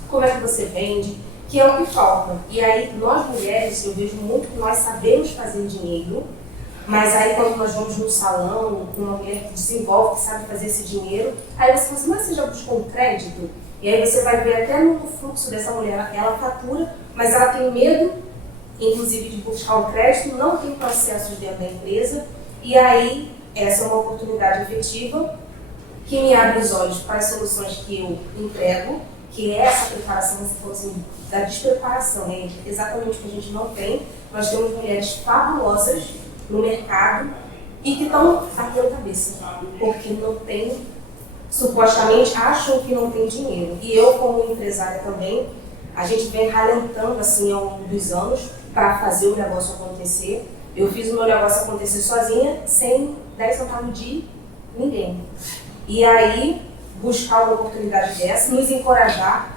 como é que você vende, que é o que falta. E aí, nós mulheres, eu vejo muito que nós sabemos fazer dinheiro, mas aí quando nós vamos num salão, com uma mulher que desenvolve, que sabe fazer esse dinheiro, aí você fala assim, mas você já buscou um crédito? E aí você vai ver até no fluxo dessa mulher, ela fatura, mas ela tem medo, inclusive, de buscar um crédito, não tem processos dentro da empresa, e aí essa é uma oportunidade efetiva que me abre os olhos para as soluções que eu entrego, que é essa preparação, se fosse da despreparação, né? Exatamente o que a gente não tem. Nós temos mulheres fabulosas no mercado e que estão batendo cabeça, porque não tem, supostamente acham que não tem dinheiro. E eu, como empresária também, a gente vem ralentando assim ao longo dos anos para fazer o negócio acontecer. Eu fiz o meu negócio acontecer sozinha, sem 10 centavos de ninguém. E aí, buscar uma oportunidade dessa, nos encorajar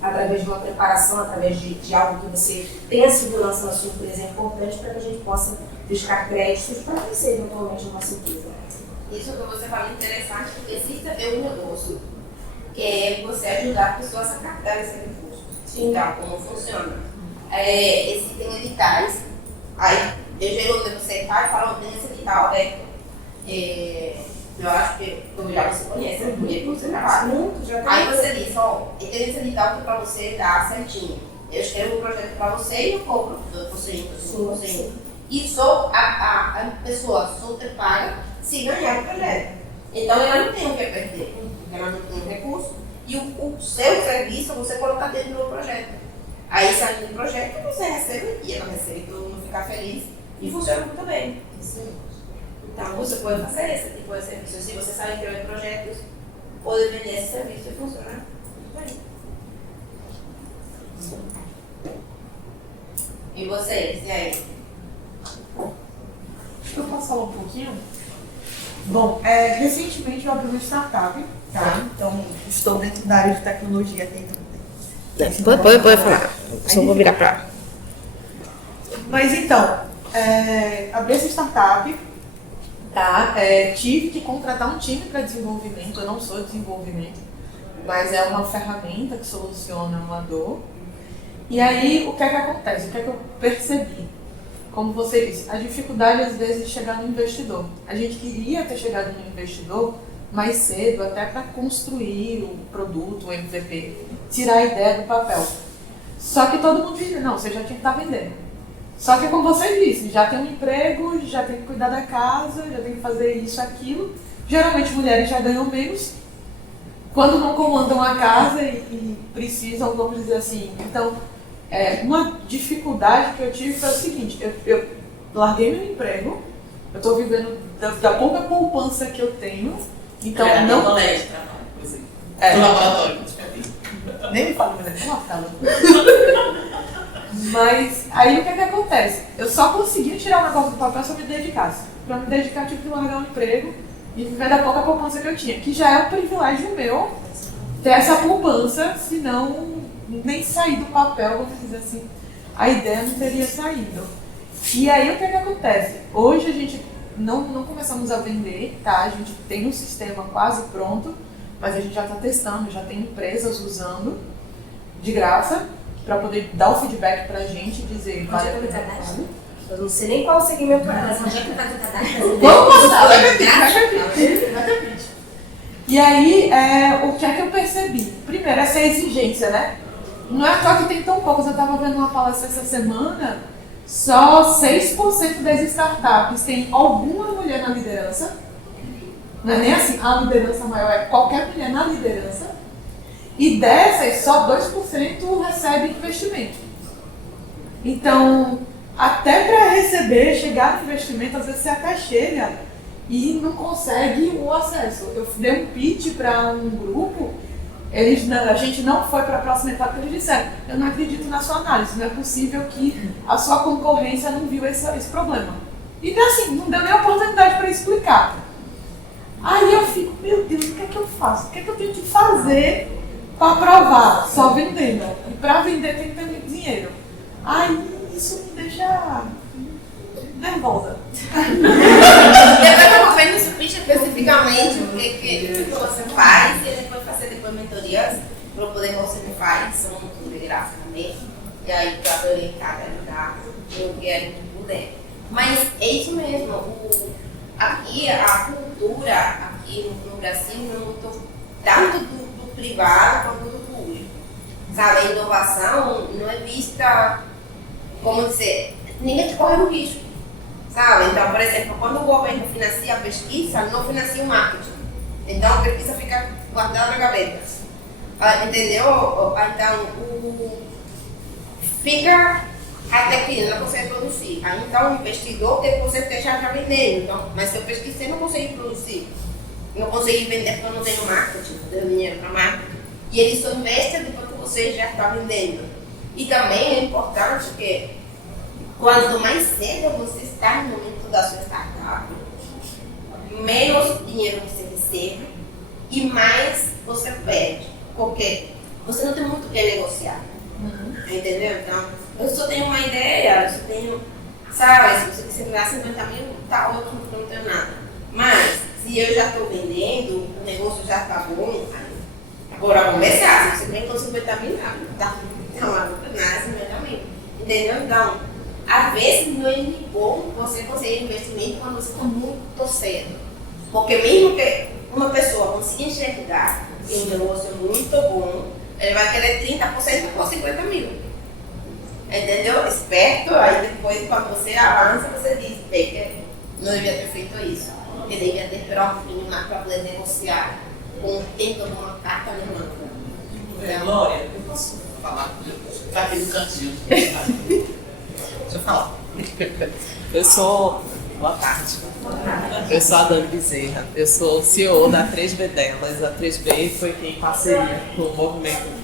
através de uma preparação, através de algo que você tenha segurança na sua empresa é importante para que a gente possa buscar créditos para crescer eventualmente a nossa empresa. Isso que você falou é interessante, porque existe um negócio que é você ajudar a pessoa a captar esse recurso. Então, como funciona? Existem editais, aí eu chego onde você está e falo, tem esse edital aberto. Eu acho que já você conhece, porque você trabalha. Aí você diz, ó, tem esse edital que para você dar certinho. Eu escrevo um projeto para você e eu cobro 2%, 5%. E só a pessoa só te paga se ganhar o projeto. Então ela não tem o que perder, porque ela não tem um recurso. E o seu serviço você coloca dentro do projeto. Aí saindo do projeto você recebe e ela recebe, todo mundo ficar feliz e funciona muito bem. Então você pode fazer esse tipo de serviço. Se você sabe criar projetos, pode vender esse serviço e funcionar muito bem. E vocês, e aí? Eu posso falar um pouquinho? Bom, recentemente eu abri uma startup, tá? Então, estou dentro da área de tecnologia dentro. Pode falar. Só vou virar pra lá. Mas então, abri essa startup, tá? Tive que contratar um time para desenvolvimento. Eu não sou de desenvolvimento, mas é uma ferramenta que soluciona uma dor. E aí, o que é que acontece? O que é que eu percebi? Como você disse, a dificuldade às vezes de chegar no investidor. A gente queria ter chegado no investidor mais cedo, até para construir o produto, o MVP, tirar a ideia do papel. Só que todo mundo dizia, não, você já tinha que estar vendendo. Só que como você disse, já tem um emprego, já tem que cuidar da casa, já tem que fazer isso, aquilo. Geralmente mulheres já ganham menos quando não comandam a casa e precisam, vamos dizer assim. Então, uma dificuldade que eu tive foi o seguinte, eu larguei meu emprego, eu estou vivendo da pouca poupança que eu tenho, então não... colégio, no laboratório, nem me fala, mas é uma tela. Mas aí o que acontece? Eu só conseguia tirar o negócio do papel se eu me dedicasse. Para me dedicar, eu tive que largar um emprego e viver da pouca poupança que eu tinha, que já é um privilégio meu ter essa poupança, senão nem sair do papel, vamos dizer assim, a ideia não teria saído. E aí o que acontece? Hoje a gente não começamos a vender, tá? A gente tem um sistema quase pronto, mas a gente já está testando, já tem empresas usando de graça para poder dar o feedback para a gente e dizer... Onde é que tá cadastro? Eu não sei nem qual o segmento é, mas onde é que tá cadastro? Vamos passar, vai capite. E aí, o que é que eu percebi? Primeiro, essa exigência, né? Não é à toa que tem tão poucos. Eu estava vendo uma palestra essa semana, só 6% das startups tem alguma mulher na liderança. Não é nem assim, a liderança maior, é qualquer mulher na liderança. E dessas, só 2% recebe investimento. Então, até para receber, chegar no investimento, às vezes você até chega e não consegue o acesso. Eu dei um pitch para um grupo, a gente não foi para a próxima etapa, porque eles disseram, eu não acredito na sua análise, não é possível que a sua concorrência não viu esse problema. E assim, não deu nem oportunidade para explicar. Aí eu fico, meu Deus, o que é que eu faço? O que é que eu tenho que fazer para provar? Só vendendo. E para vender tem que ter muito dinheiro. Aí isso me deixa nervosa. Eu vendo isso pitch especificamente o que você faz e depois fazer mentorias para poder você me faz, são muito de graça também. E aí para orientar, ajudar no que a gente puder. Mas é isso mesmo, aqui a cultura aqui no Brasil não é muito tanto do privado quanto do público. Sabe, a inovação não é vista, como dizer, ninguém te corre no risco. Sabe? Então, por exemplo, quando o governo financia a pesquisa, não financia o marketing. Então a pesquisa fica guardada na gaveta. Entendeu? Então, fica até que não consegue produzir. Aí, então, o investidor tem que você esteja já vendendo. Então, mas se eu pesquisei, não consegui produzir. Não consegui vender porque eu não tenho marketing, não tenho dinheiro para marketing. E ele só investe depois que você já está vendendo. E também é importante que, quanto mais cedo você está no momento da sua startup, menos dinheiro você recebe e mais você perde. Porque você não tem muito o que negociar. Entendeu? Então, eu só tenho uma ideia, eu só tenho, sabe, se você quiser ganhar 50 mil, tá ótimo, porque eu não tenho nada. Mas, se eu já estou vendendo, o negócio já está bom, agora começar, se você vem com 50 mil, não tá maluco, nada, 50 mil. Entendeu? Então, às vezes não é nem bom você conseguir investimento quando você está muito cedo. Porque mesmo que uma pessoa consiga enxergar que um negócio é muito bom, ele vai querer 30% por 50 mil. Entendeu? Esperto, aí depois quando você avança, você diz, bem, que não devia ter feito isso. Eu devia ter esperado um pouquinho mais para poder negociar com o tempo de uma carta na mão. Então, Glória, eu posso falar? Tá aqui no cantinho. Deixa eu falar. Eu sou... Boa tarde. Eu sou a Dani Bezerra. Eu sou CEO da 3B Delas. A 3B foi quem, em parceria com o movimento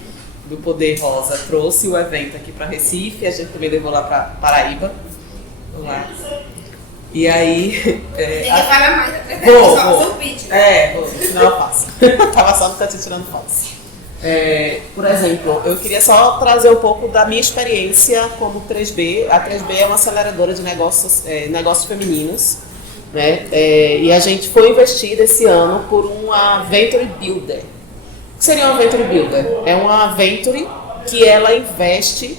do Poder Rosa, trouxe o evento aqui para Recife. A gente também levou lá para Paraíba. Lá. E aí... tem que pagar mais, só fazer um pitch. Vou, senão eu faço. Tava só no cantinho tirando fotos. Por exemplo, eu queria só trazer um pouco da minha experiência como 3B. A 3B é uma aceleradora de negócios femininos, né? E a gente foi investida esse ano por uma Venture Builder. O que seria uma Venture Builder? É uma Venture que ela investe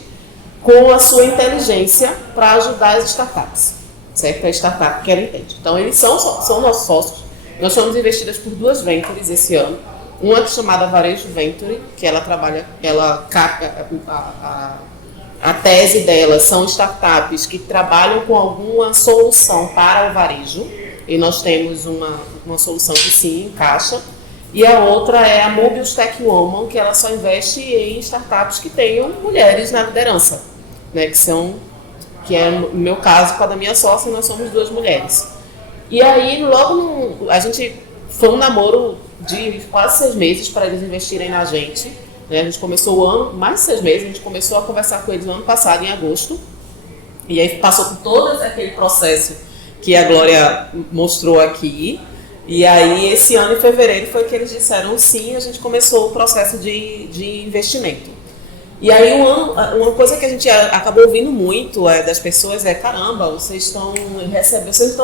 com a sua inteligência para ajudar as startups, certo? A startup que ela entende. Então, eles são nossos sócios. Nós fomos investidas por 2 Ventures esse ano. Uma chamada Varejo Venture, que ela trabalha, a tese dela são startups que trabalham com alguma solução para o varejo, e nós temos uma solução que sim encaixa. E a outra é a Mobius Tech Woman, que ela só investe em startups que tenham mulheres na liderança, né, que é no meu caso com a da minha sócia, nós somos 2 mulheres. E aí a gente foi um namoro de quase 6 meses para eles investirem na gente, né? A gente começou o ano, mais de 6 meses, a gente começou a conversar com eles no ano passado, em agosto, e aí passou por todo aquele processo que a Glória mostrou aqui. E aí, esse ano, em fevereiro, foi que eles disseram sim, a gente começou o processo de investimento. E aí, uma coisa que a gente acabou ouvindo muito das pessoas é, caramba, vocês estão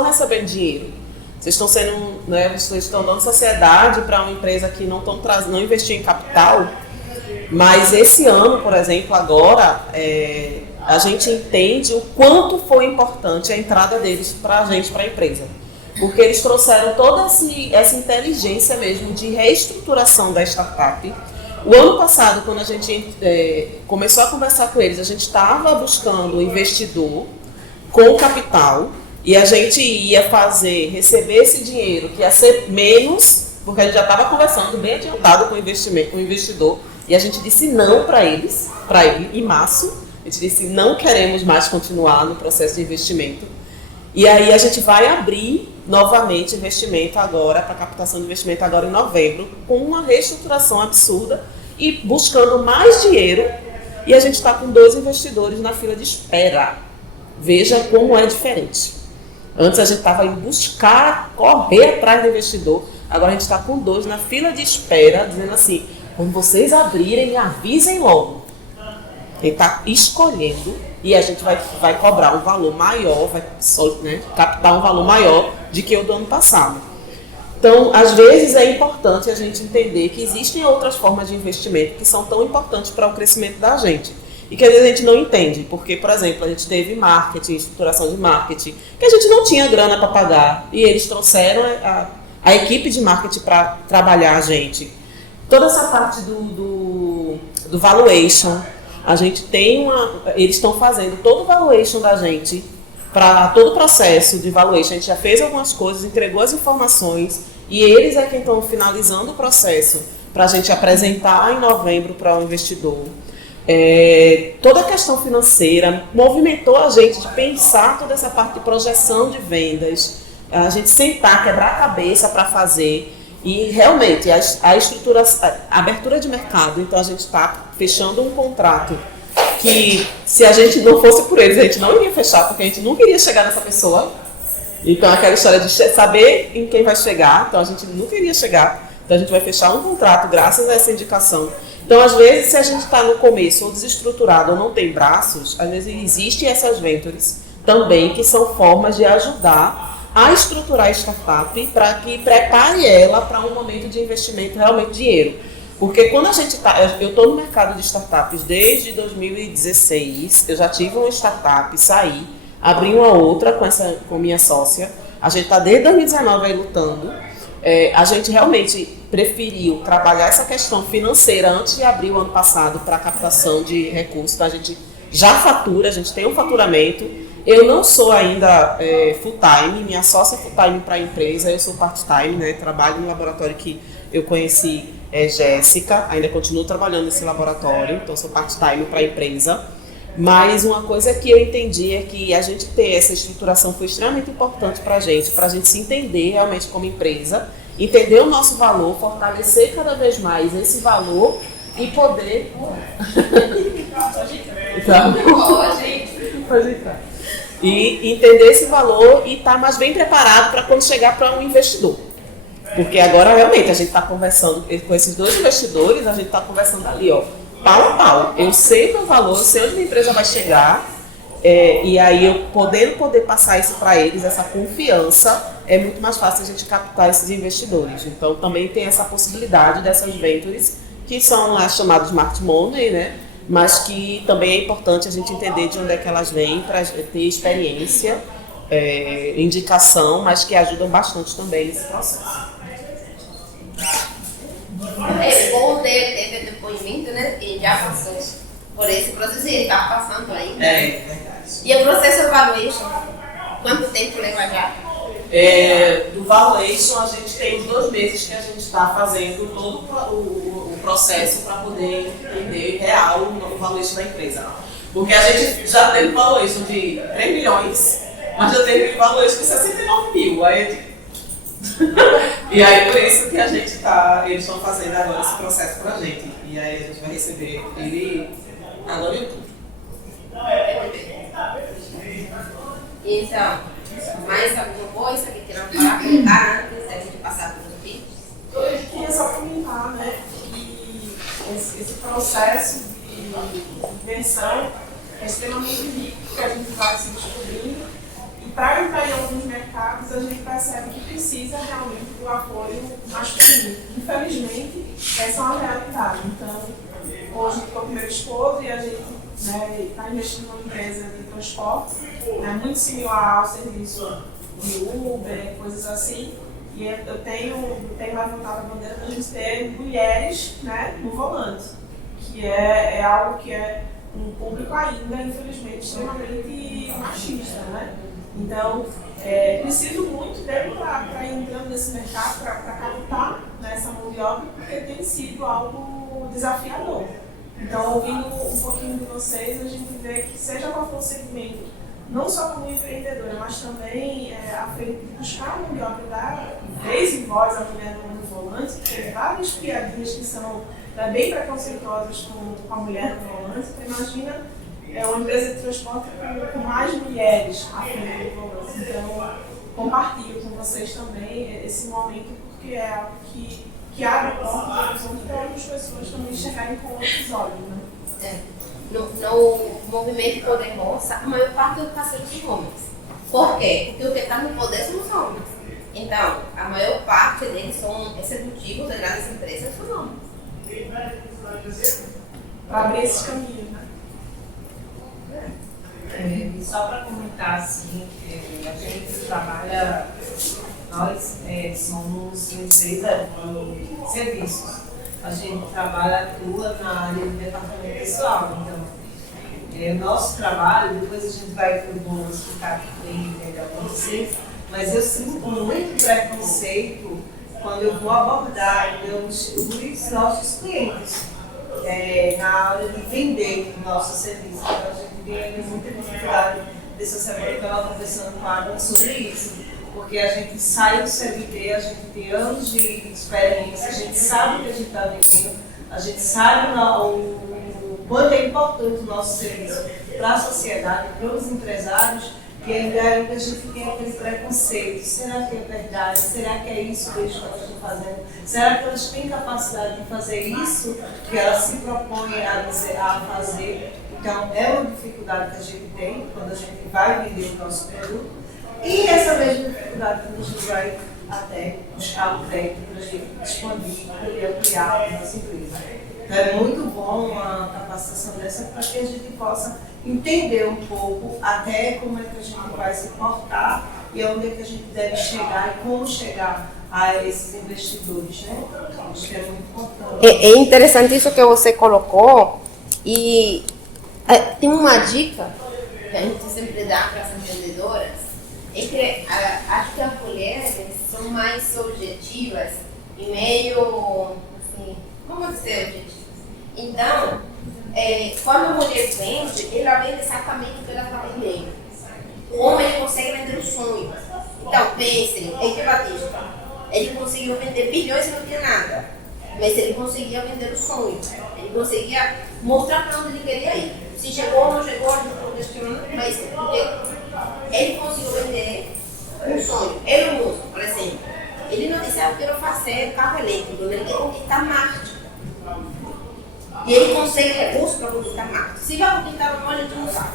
recebendo dinheiro. Vocês estão sendo, né, vocês estão dando sociedade para uma empresa que não investiu em capital. Mas esse ano, por exemplo, agora, a gente entende o quanto foi importante a entrada deles para a gente, para a empresa. Porque eles trouxeram toda essa inteligência mesmo de reestruturação da startup. O ano passado, quando a gente começou a conversar com eles, a gente estava buscando um investidor com capital e a gente ia receber esse dinheiro, que ia ser menos, porque a gente já estava conversando bem adiantado com o investidor, e a gente disse não para ele em março. A gente disse, não queremos mais continuar no processo de investimento. E aí a gente vai abrir novamente investimento agora, para captação de investimento agora em novembro, com uma reestruturação absurda e buscando mais dinheiro. E a gente está com 2 investidores na fila de espera. Veja como é diferente. Antes a gente estava indo buscar, correr atrás do investidor. Agora a gente está com 2 na fila de espera, dizendo assim, quando vocês abrirem, me avisem logo. Ele está escolhendo e a gente vai cobrar um valor maior, vai, né, captar um valor maior do que o do ano passado. Então, às vezes é importante a gente entender que existem outras formas de investimento que são tão importantes para o crescimento da gente. E que às vezes a gente não entende, porque, por exemplo, a gente teve marketing, estruturação de marketing, que a gente não tinha grana para pagar, e eles trouxeram a equipe de marketing para trabalhar a gente. Toda essa parte do valuation, a gente tem eles estão fazendo todo o valuation da gente, para todo o processo de valuation. A gente já fez algumas coisas, entregou as informações, e eles é quem estão finalizando o processo para a gente apresentar em novembro para o investidor. Toda a questão financeira movimentou a gente de pensar toda essa parte de projeção de vendas, a gente sentar, quebrar a cabeça para fazer, e realmente a estrutura, a abertura de mercado. Então a gente está fechando um contrato que, se a gente não fosse por eles, a gente não iria fechar, porque a gente não queria chegar nessa pessoa. Então aquela história de saber em quem vai chegar, então a gente não queria chegar, então a gente vai fechar um contrato graças a essa indicação. Então, às vezes, se a gente está no começo ou desestruturado ou não tem braços, às vezes existem essas ventures também, que são formas de ajudar a estruturar a startup para que prepare ela para um momento de investimento, realmente dinheiro. Porque quando a gente está... Eu estou no mercado de startups desde 2016, eu já tive uma startup, saí, abri uma outra com minha sócia, a gente está desde 2019 aí lutando. A gente realmente preferiu trabalhar essa questão financeira antes de abrir o ano passado para a captação de recursos. Então, a gente já fatura, a gente tem um faturamento. Eu não sou ainda full-time, minha sócia é full-time para a empresa, eu sou part-time, né? Trabalho no laboratório que eu conheci, Jéssica, ainda continuo trabalhando nesse laboratório, então sou part-time para a empresa. Mas uma coisa que eu entendi é que a gente ter essa estruturação foi extremamente importante para a gente se entender realmente como empresa, entender o nosso valor, fortalecer cada vez mais esse valor e poder... Pode entrar. E entender esse valor e estar mais bem preparado para quando chegar para um investidor. Porque agora realmente a gente está conversando com esses 2 investidores, a gente está conversando ali, ó, pau a pau. Eu sei o meu valor, eu sei onde minha empresa vai chegar, e aí eu poder passar isso para eles, essa confiança, é muito mais fácil a gente captar esses investidores. Então também tem essa possibilidade dessas ventures, que são as chamadas smart money, né? Mas que também é importante a gente entender de onde é que elas vêm, para ter experiência, indicação, mas que ajudam bastante também nesse processo. É bom ter depoimento, né? E já passou por esse processo e ele está passando ainda. Verdade. E o processo de evaluation, quanto tempo leva já? Do valuation, a gente tem os 2 meses que a gente está fazendo todo o processo para poder entender real o valuation da empresa. Porque a gente já teve valuation de 3 milhões, mas já teve valuation de 69 mil. E aí por isso que eles estão fazendo agora esse processo pra gente. E aí a gente vai receber ele agora em outubro. Então, mais alguma coisa que queiram falar, comentar antes da gente passar para os vídeos? Eu queria só comentar, né, que esse processo de invenção é extremamente rico, que a gente vai se descobrindo. E para entrar em alguns mercados, a gente percebe que precisa realmente do apoio masculino. Infelizmente, essa é uma realidade. Então, hoje estou com meu esposo e a gente está investindo numa empresa de transporte, muito similar ao serviço de Uber, coisas assim. E eu tenho levantado a bandeira para a gente ter mulheres, no volante, que é algo que é um público ainda, infelizmente, extremamente machista, né? Então, preciso muito dele para ir entrando nesse mercado, para captar essa mão de obra, porque tem sido algo desafiador. Então, ouvindo um pouquinho de vocês, a gente vê que seja qual for o segmento, não só como empreendedora, mas também à frente de buscar mão de obra, dar vez em voz à mulher no volante, tem várias piadinhas que são bem preconceituosas com a mulher no volante. Então, imagina uma empresa de transporte com mais mulheres à frente do volante. Então, compartilho com vocês também esse momento, porque é algo que abre portas para outras pessoas também chegarem com outros olhos, né? No movimento Poder Moça, a maior parte dos parceiros são homens. Por quê? Porque o que está no poder são os homens. Então, a maior parte deles são executivos de grandes empresas, são homens. Para abrir esses caminhos, né? Só para comentar, assim, a gente trabalha, nós somos uma empresa de serviços. A gente atua na área do departamento pessoal. Então, nosso trabalho, depois a gente vai para o bom explicar bem melhor para vocês, mas eu sinto muito preconceito quando eu vou abordar os nossos clientes na hora de vender o nosso serviço. Então, a gente tem muita dificuldade. Essa semana eu estava conversando com a Ana sobre isso, porque a gente sai do CLT, a gente tem anos de experiência, a gente sabe o que a gente está vendendo, a gente sabe o quanto é importante o nosso serviço para a sociedade, para os empresários, e ainda a gente tem aquele preconceito. Será que é verdade? Será que é isso que elas estão fazendo? Será que elas têm capacidade de fazer isso que elas se propõem a fazer? Então, é uma dificuldade que a gente tem quando a gente vai vender o nosso produto. E essa mesma dificuldade que a gente vai até buscar o crédito para a gente expandir e ampliar a nossa empresa. Então, é muito bom uma capacitação dessa para que a gente possa entender um pouco até como é que a gente vai se portar e onde é que a gente deve chegar e como chegar a esses investidores, né? Acho que é muito importante. É interessante isso que você colocou e tem uma dica que a gente sempre dá para as empreendedoras, é que acho que as mulheres são mais objetivas e meio, assim, vamos dizer objetivas. Então, quando a mulher vende, ela vende exatamente o que ela está vendendo. O homem ele consegue vender o sonho. Então, pensem, Eike Batista, ele conseguiu vender bilhões e não tinha nada, mas ele conseguia vender o sonho. Ele conseguia mostrar para onde ele queria ir. Se chegou ou não chegou, a gente não questiona, mas porque ele conseguiu vender um sonho. Ele Musk, por exemplo, ele não disse, eu quero fazer carro elétrico, ele quer conquistar Marte. E ele consegue recursos para conquistar Marte. Se vai conquistar ou não, a gente não sabe.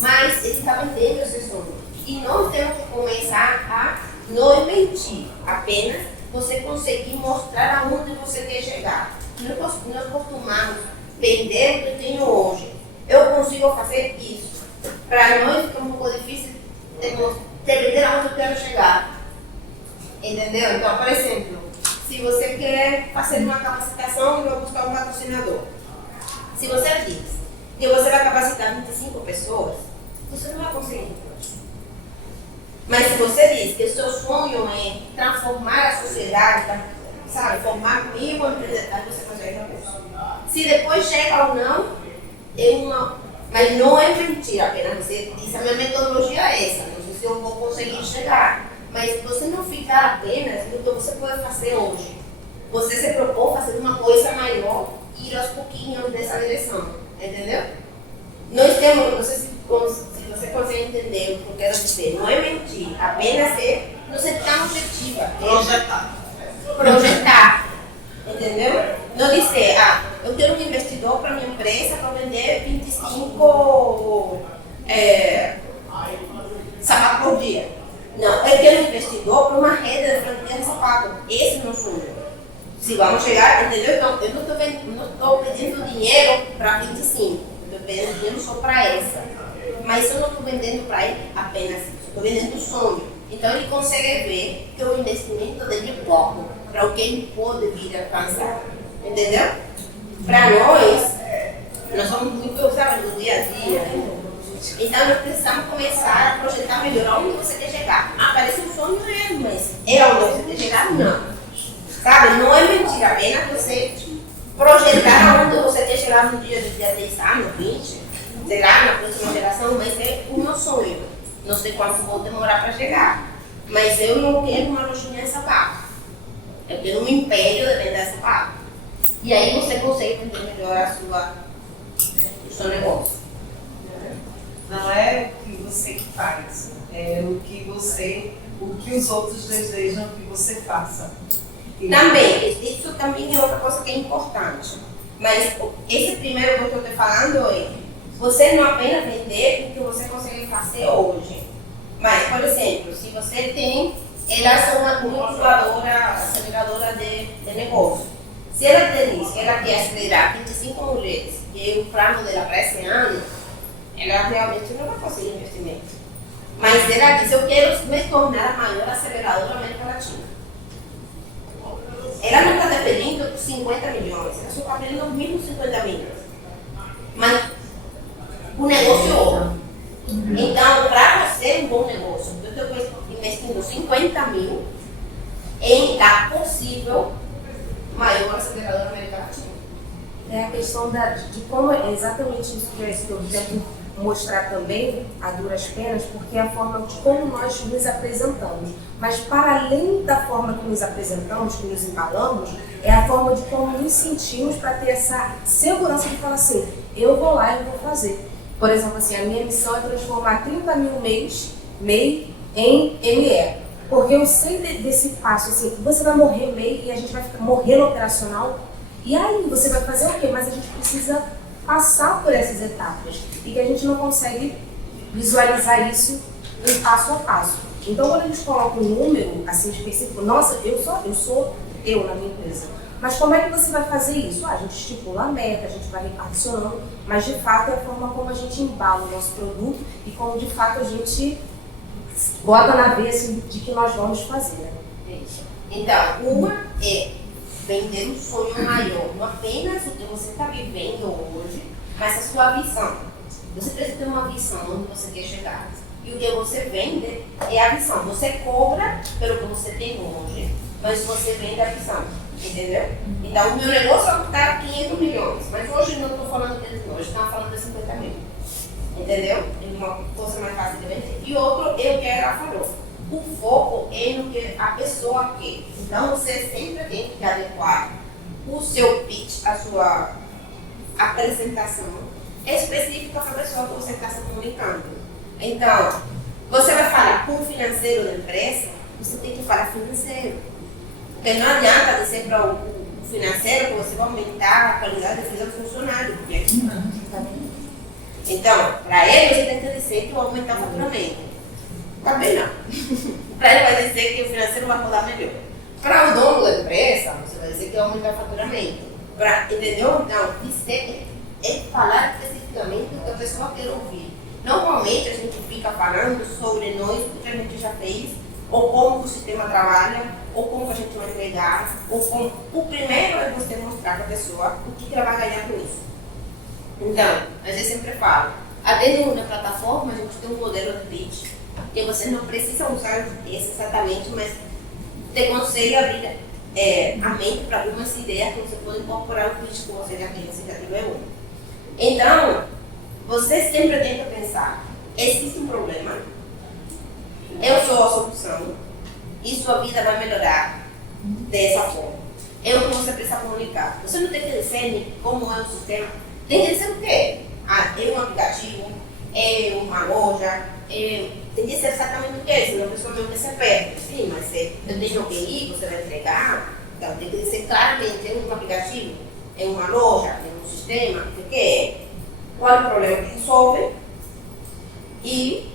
Mas ele está vendendo esse sonho. E nós temos que começar a não mentir, apenas você conseguir mostrar aonde você quer chegar. Nós costumamos vender o que eu tenho hoje. Eu consigo fazer isso. Para nós fica um pouco difícil de vender aonde eu quero chegar. Entendeu? Então, por exemplo, se você quer fazer uma capacitação e vai buscar um patrocinador. Se você diz que você vai capacitar 25 pessoas, você não vai conseguir. Mas se você diz que o seu sonho é transformar a sociedade, sabe, formar comigo, aí você consegue recurso. Se depois chega ou não, mas não é mentira apenas. Você diz, a minha metodologia é essa, não sei se eu vou conseguir chegar. Mas você não ficar apenas no que você pode fazer hoje. Você se propôs fazer uma coisa maior e ir aos pouquinhos nessa direção. Entendeu? Nós temos, não sei se você consegue entender o que eu quero dizer, não é mentir, apenas não ser tão objetiva. Projetar. Entendeu? Não dizer, eu quero um investidor para minha empresa para vender 25 sapatos por dia. Não, eu quero um investidor para uma rede de franquia de sapatos. Esse é o meu sonho. Se vamos chegar, entendeu? Então, eu não estou pedindo dinheiro para 25, eu estou pedindo dinheiro só para essa. Mas eu não estou vendendo para ele apenas isso, estou vendendo o sonho. Então, ele consegue ver que o investimento dele é pouco para o que ele pode vir a alcançar. Entendeu? Para nós somos muito, sabe, do dia a dia. Né? Então, nós precisamos começar a projetar melhor onde você quer chegar. Parece um sonho, mas é onde você quer chegar? Não. Sabe? Não é mentira, apenas você projetar onde você quer chegar no dia de 10 anos, 20, chegar na próxima geração, mas é o meu sonho. Não sei quanto vou demorar para chegar, mas eu não quero uma lojinha de sapato. Eu quero um império de vender sapato. E aí você consegue vender melhor o seu negócio. Não é o que você faz, é o que os outros desejam que você faça. Também, isso também é outra coisa que é importante. Mas esse primeiro que eu estou te falando é você não apenas vender o que você consegue fazer hoje. Mas, por exemplo, se você tem, ela é uma incubadora, aceleradora de negócio. Se ela tem isso, ela quer acelerar 25 mulheres, que é o plano dela para esse ano, ela realmente não vai conseguir investimento. Mas ela diz, eu quero me tornar a maior aceleradora da América Latina. Ela não está dependendo de 50 milhões, ela só está pedindo os mínimos 50 milhões. Mas o negócio é outro. Então, para você um bom negócio, eu estou investindo 50 mil em dar possível maior aceleradora da América Latina. É a questão de como é exatamente isso que eu tento mostrar também a duras penas, porque é a forma de como nós nos apresentamos. Mas para além da forma que nos apresentamos, que nos embalamos, é a forma de como nos sentimos para ter essa segurança de falar assim, eu vou lá e vou fazer. Por exemplo, assim, a minha missão é transformar 30 mil MEI em ME. Porque eu sei desse passo, assim, você vai morrer MEI e a gente vai morrer no operacional. E aí, você vai fazer o quê? Mas a gente precisa passar por essas etapas e que a gente não consegue visualizar isso em passo a passo. Então, quando a gente coloca um número assim específico, nossa, eu sou eu na minha empresa. Mas como é que você vai fazer isso? A gente estipula a meta, a gente vai reparticionando, mas de fato é a forma como a gente embala o nosso produto e como de fato a gente bota na veia assim, de que nós vamos fazer. Então, uma é vender um sonho maior, não apenas o que você está vivendo hoje, mas a sua visão. Você precisa ter uma visão onde você quer chegar. E o que você vende é a visão. Você cobra pelo que você tem hoje, mas você vende a visão. Entendeu? Então, o meu negócio está 500 milhões, mas hoje não estou falando de hoje, estamos falando de 50 mil. Entendeu? É uma coisa mais fácil de vender. E outro é o que ela falou. O foco é no que a pessoa quer. Então, você sempre tem que adequar o seu pitch, a sua apresentação específica para a pessoa que você está se comunicando. Então, você vai falar com o financeiro da empresa, você tem que falar financeiro. Porque não adianta dizer para o financeiro que você vai aumentar a qualidade de vida do funcionário, porque aqui não. Então, para ele, você tem que dizer que vai aumentar o faturamento. Também não. Para ele vai dizer que o financeiro vai rodar melhor. Para o dono da empresa, você vai dizer que vai aumentar o faturamento. Entendeu? Então, dizer é falar especificamente o que a pessoa quer ouvir. Normalmente a gente fica falando sobre nós, o que a gente já fez, ou como o sistema trabalha, ou como a gente vai entregar, ou como... O primeiro é você mostrar para a pessoa o que ela vai ganhar com isso. Então, a gente sempre fala, até na plataforma a gente tem um modelo de pitch, que você não precisa usar esse exatamente, mas te consegue abrir a mente para algumas ideias que você pode incorporar no pitch que você já tem, você já tiver um. Então, você sempre tem que pensar, existe um problema, eu sou a solução, e sua vida vai melhorar dessa forma. É o que você precisa comunicar. Você não tem que dizer como é o sistema, tem que dizer o quê? É um aplicativo, é uma loja, tem que dizer exatamente o que é, senão a pessoa não vai ser perto. Sim, mas eu tenho que ir, você vai entregar, então tem que dizer claramente, é um aplicativo, é uma loja, é um sistema, o que é, qual é o problema que resolve e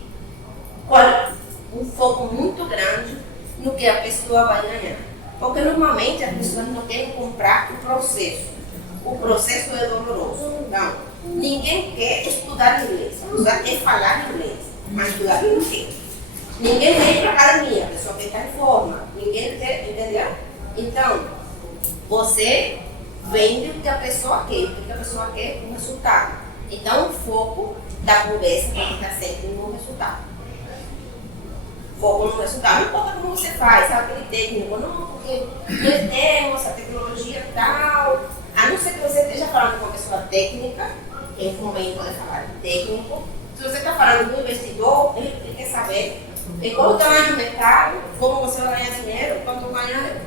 qual um foco muito grande no que a pessoa vai ganhar. Porque normalmente as pessoas não querem comprar o processo. O processo é doloroso. Então, ninguém quer estudar inglês. Só quer falar inglês, mas estudar não quer. Ninguém vem para a academia, a pessoa quer estar em forma. Ninguém quer, entendeu? Então, você vende o que a pessoa quer, porque a pessoa quer um resultado. Então, o foco da conversa tem que estar sempre no resultado. Foco no resultado, não importa como você faz, sabe, aquele técnico, não, porque nós temos a tecnologia tal, A não ser que você esteja falando com uma pessoa técnica, em um momento de falar de técnico, se você está falando com um investidor, ele quer saber em como está lá no mercado, como você vai ganhar dinheiro, quanto ganhar.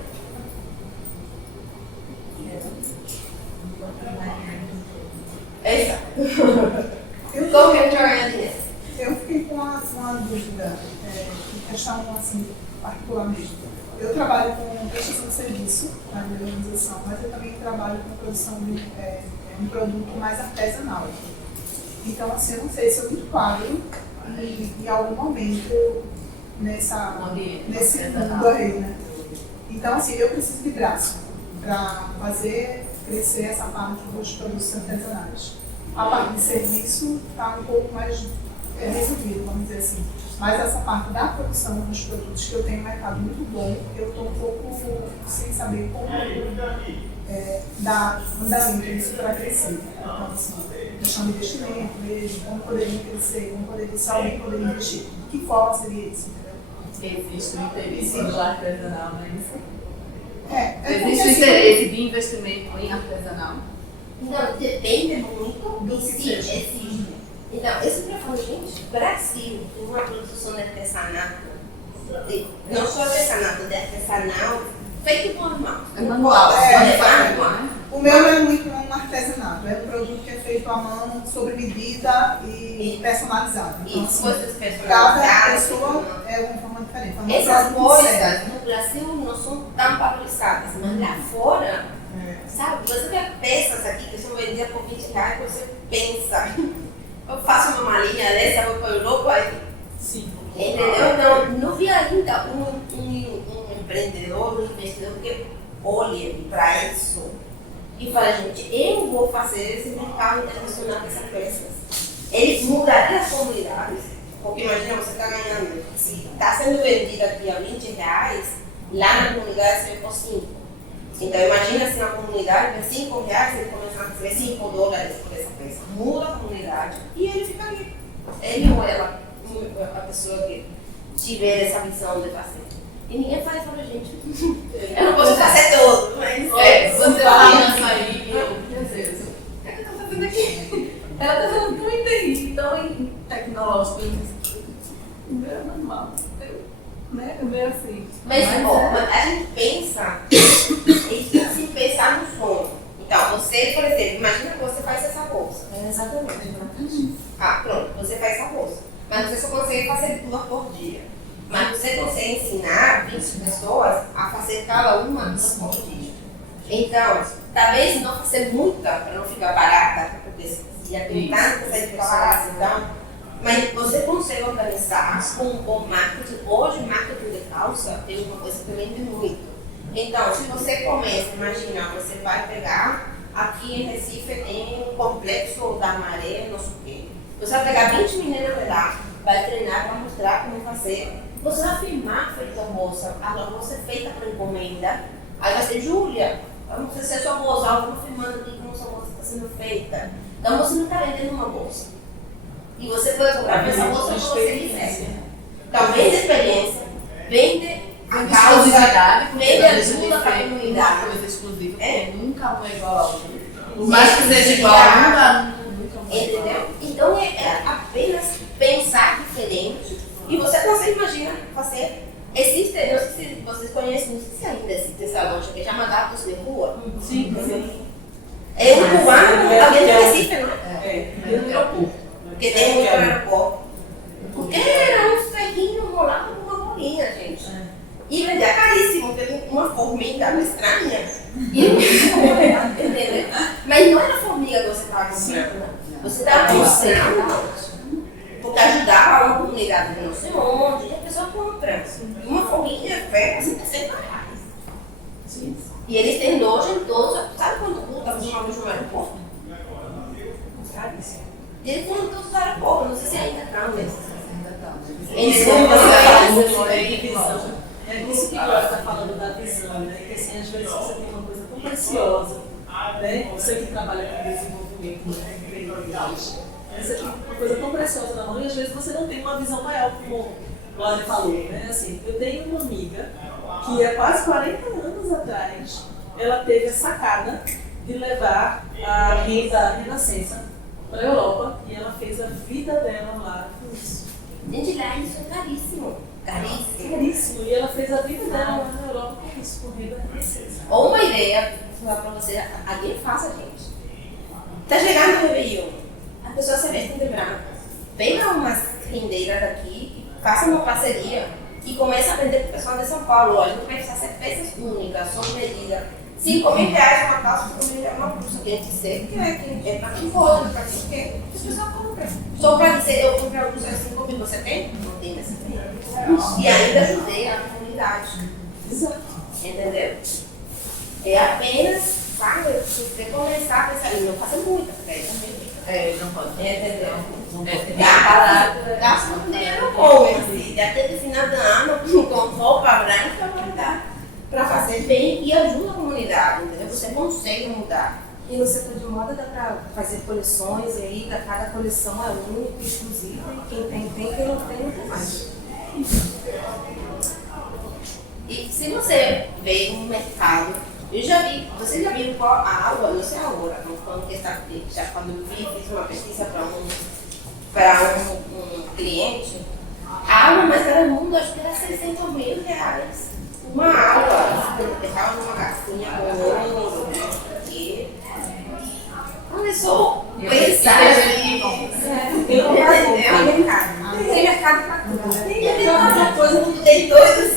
Exato. Como que a gente vai ganhar dinheiro? Eu fiquei com uma dúvida, em questão assim, particular mesmo. Eu trabalho com prestação de serviço na minha organização, mas eu também trabalho com produção de um produto mais artesanal. Então, assim, eu não sei se eu me enquadro em algum momento nesse mundo aí, né? Então, assim, eu preciso de braço para fazer crescer essa parte dos produtos artesanais. A parte de serviço está um pouco mais resolvido, vamos dizer assim. Mas essa parte da produção dos produtos, que eu tenho um mercado muito bom, eu estou um pouco sem saber como dar andamento nisso para crescer. Então, assim, questão de investimento mesmo, como poderia crescer, como poderia, se alguém poderia investir, de que forma seria isso, entendeu? Existe um interesse no artesanal, não é isso? Existe o interesse de investimento em artesanal? Não, depende muito do que exige. Então, esse microfone, gente, Brasil tem uma produção de artesanato, não só artesanato, de artesanal, feito por mão. É manual. O meu não é muito um artesanato, é um produto que é feito à mão, sob medida e personalizado. Então, Isso, coisas personalizadas. cada pessoa é uma forma diferente. Então, essas coisas no Brasil não são tão valorizadas, mas lá fora, sabe, você vê peças aqui que são vendidas por R$20, você pensa, eu faço uma malinha dessa, vou para a Europa e... Sim. Entendeu? Então, não vi ainda um empreendedor, um investidor que olhe para isso e fala, gente, eu vou fazer esse mercado internacional dessas peças. Ele mudaria as comunidades, porque imagina, você está ganhando, se está sendo vendido aqui a R$20, lá na comunidade você vê por 5. Então imagina se na comunidade vê R$5, ele começa a receber $5 por essa peça. Muda a comunidade e ele fica ali. Ele ou ela, a pessoa que tiver essa visão de fazer. E ninguém faz pra gente. Eu não posso fazer tudo, mas. Você falando isso aí, meu Deus, o que ela tá fazendo aqui? Ela tá falando tão em TI, tão em tecnológico, o meu é manual, né? O meu é assim. Mas a gente pensa, assim, pensar no sonho. Então, você, por exemplo, imagina que você faz essa bolsa. Exatamente. Ah, pronto, você faz essa bolsa. Mas você só consegue fazer 2 por dia. Mas você consegue ensinar 20 pessoas a fazer cada uma 2 por dia. Então, talvez não fazer muita para não ficar barata, porque se acreditar que você fica barata, então, mas você consegue organizar com um bom marketing. Hoje, o marketing de calça tem uma coisa que vende muito. Então, se você começa, imagina, você vai pegar, aqui em Recife tem um complexo da Maré, não sei o quê. Você vai pegar 20 meninas de lá, vai treinar para mostrar como fazer. Você vai filmar feita a bolsa, a bolsa é feita por encomenda. Aí vai ser, Júlia, vamos fazer a sua bolsa, eu vou filmando aqui como sua bolsa está sendo feita. Então você não está vendendo uma bolsa. E você pode comprar essa bolsa que você quiser. Então vende experiência, vende a causa, vende ajuda para a comunidade. Uma coisa exclusiva, porque nunca um é igual ao outro. Por mais que seja igual, nunca um é igual. Entendeu? Então é apenas pensar diferente e você consegue imaginar fazer. Existe, não sei se vocês conhecem, não sei se ainda existe essa loja que chama Dados de Rua. Sim, sim. É um cubano, alguém do Recife, não é? É no aeroporto. Que tem muito no aeroporto. Porque era um ferrinho enrolado com uma bolinha, gente. E vendia caríssimo, porque uma formiga estranha. Entendeu? Mas não era a formiga que você estava comprando. Você estava mostrando. Porque ajudava uma comunidade de não sei onde, e a pessoa compra. Uma formiga pega R$60. E eles têm loja em todos. Sabe quanto custa uma loja no aeroporto? Caríssimo. E eles têm em todos os aeroportos, não sei se ainda estão nesses. Eles É isso que ela está falando da visão, né? Que assim, às vezes você tem uma coisa tão preciosa, né? Você que trabalha com desenvolvimento, né? Você tem uma coisa tão preciosa na mão e às vezes você não tem uma visão maior, como a Glória falou, né? Assim, eu tenho uma amiga que há quase 40 anos atrás, ela teve a sacada de levar a renda renascença para a Europa e ela fez a vida dela lá com isso. Gente, lá isso é caríssimo. Caríssimo. Caríssimo. E ela fez a vida dela lá na Europa com isso, com renda renascença. Ou uma ideia, vou falar pra você, alguém faça, gente. Tá chegando o Réveillon, a pessoa se veste de branco. Pega umas rendeiras daqui, faça uma parceria e começa a vender pro pessoal de São Paulo. Ó, a gente vai fazer peças únicas, sob medida. R$5.000 uma calça, R$5.000 uma blusa. Que a gente sei que é pra quem pode, pra quem quer, que a pessoa compra. Só pra dizer, eu comprei uma blusa de R$5.000, você tem? Não tem, mas você tem. E ainda ajudei a comunidade. Exato. Entendeu? É apenas, sabe, você começar a pensar, e não fazer muita festa também. Não pode. Entendeu? Gasta um dinheiro bom, assim, até de final de ano, com roupa branca, vai dar para fazer bem e ajuda a comunidade, entendeu? Você consegue mudar. E no setor de moda dá para fazer coleções, e aí cada coleção é única, exclusiva, e quem tem, quem não tem, não tem mais. E se você vê um mercado, eu já vi, vocês já viram qual a água, não sei agora, quando que está aqui, já quando eu vi, fiz uma pesquisa para um cliente, a água mais cara do mundo, acho que era R$600.000. Uma água, deixava numa garrafinha com ouro, aqui. Olha só, pensar assim. Tem mercado para tudo. Tem uma coisa, não tem doido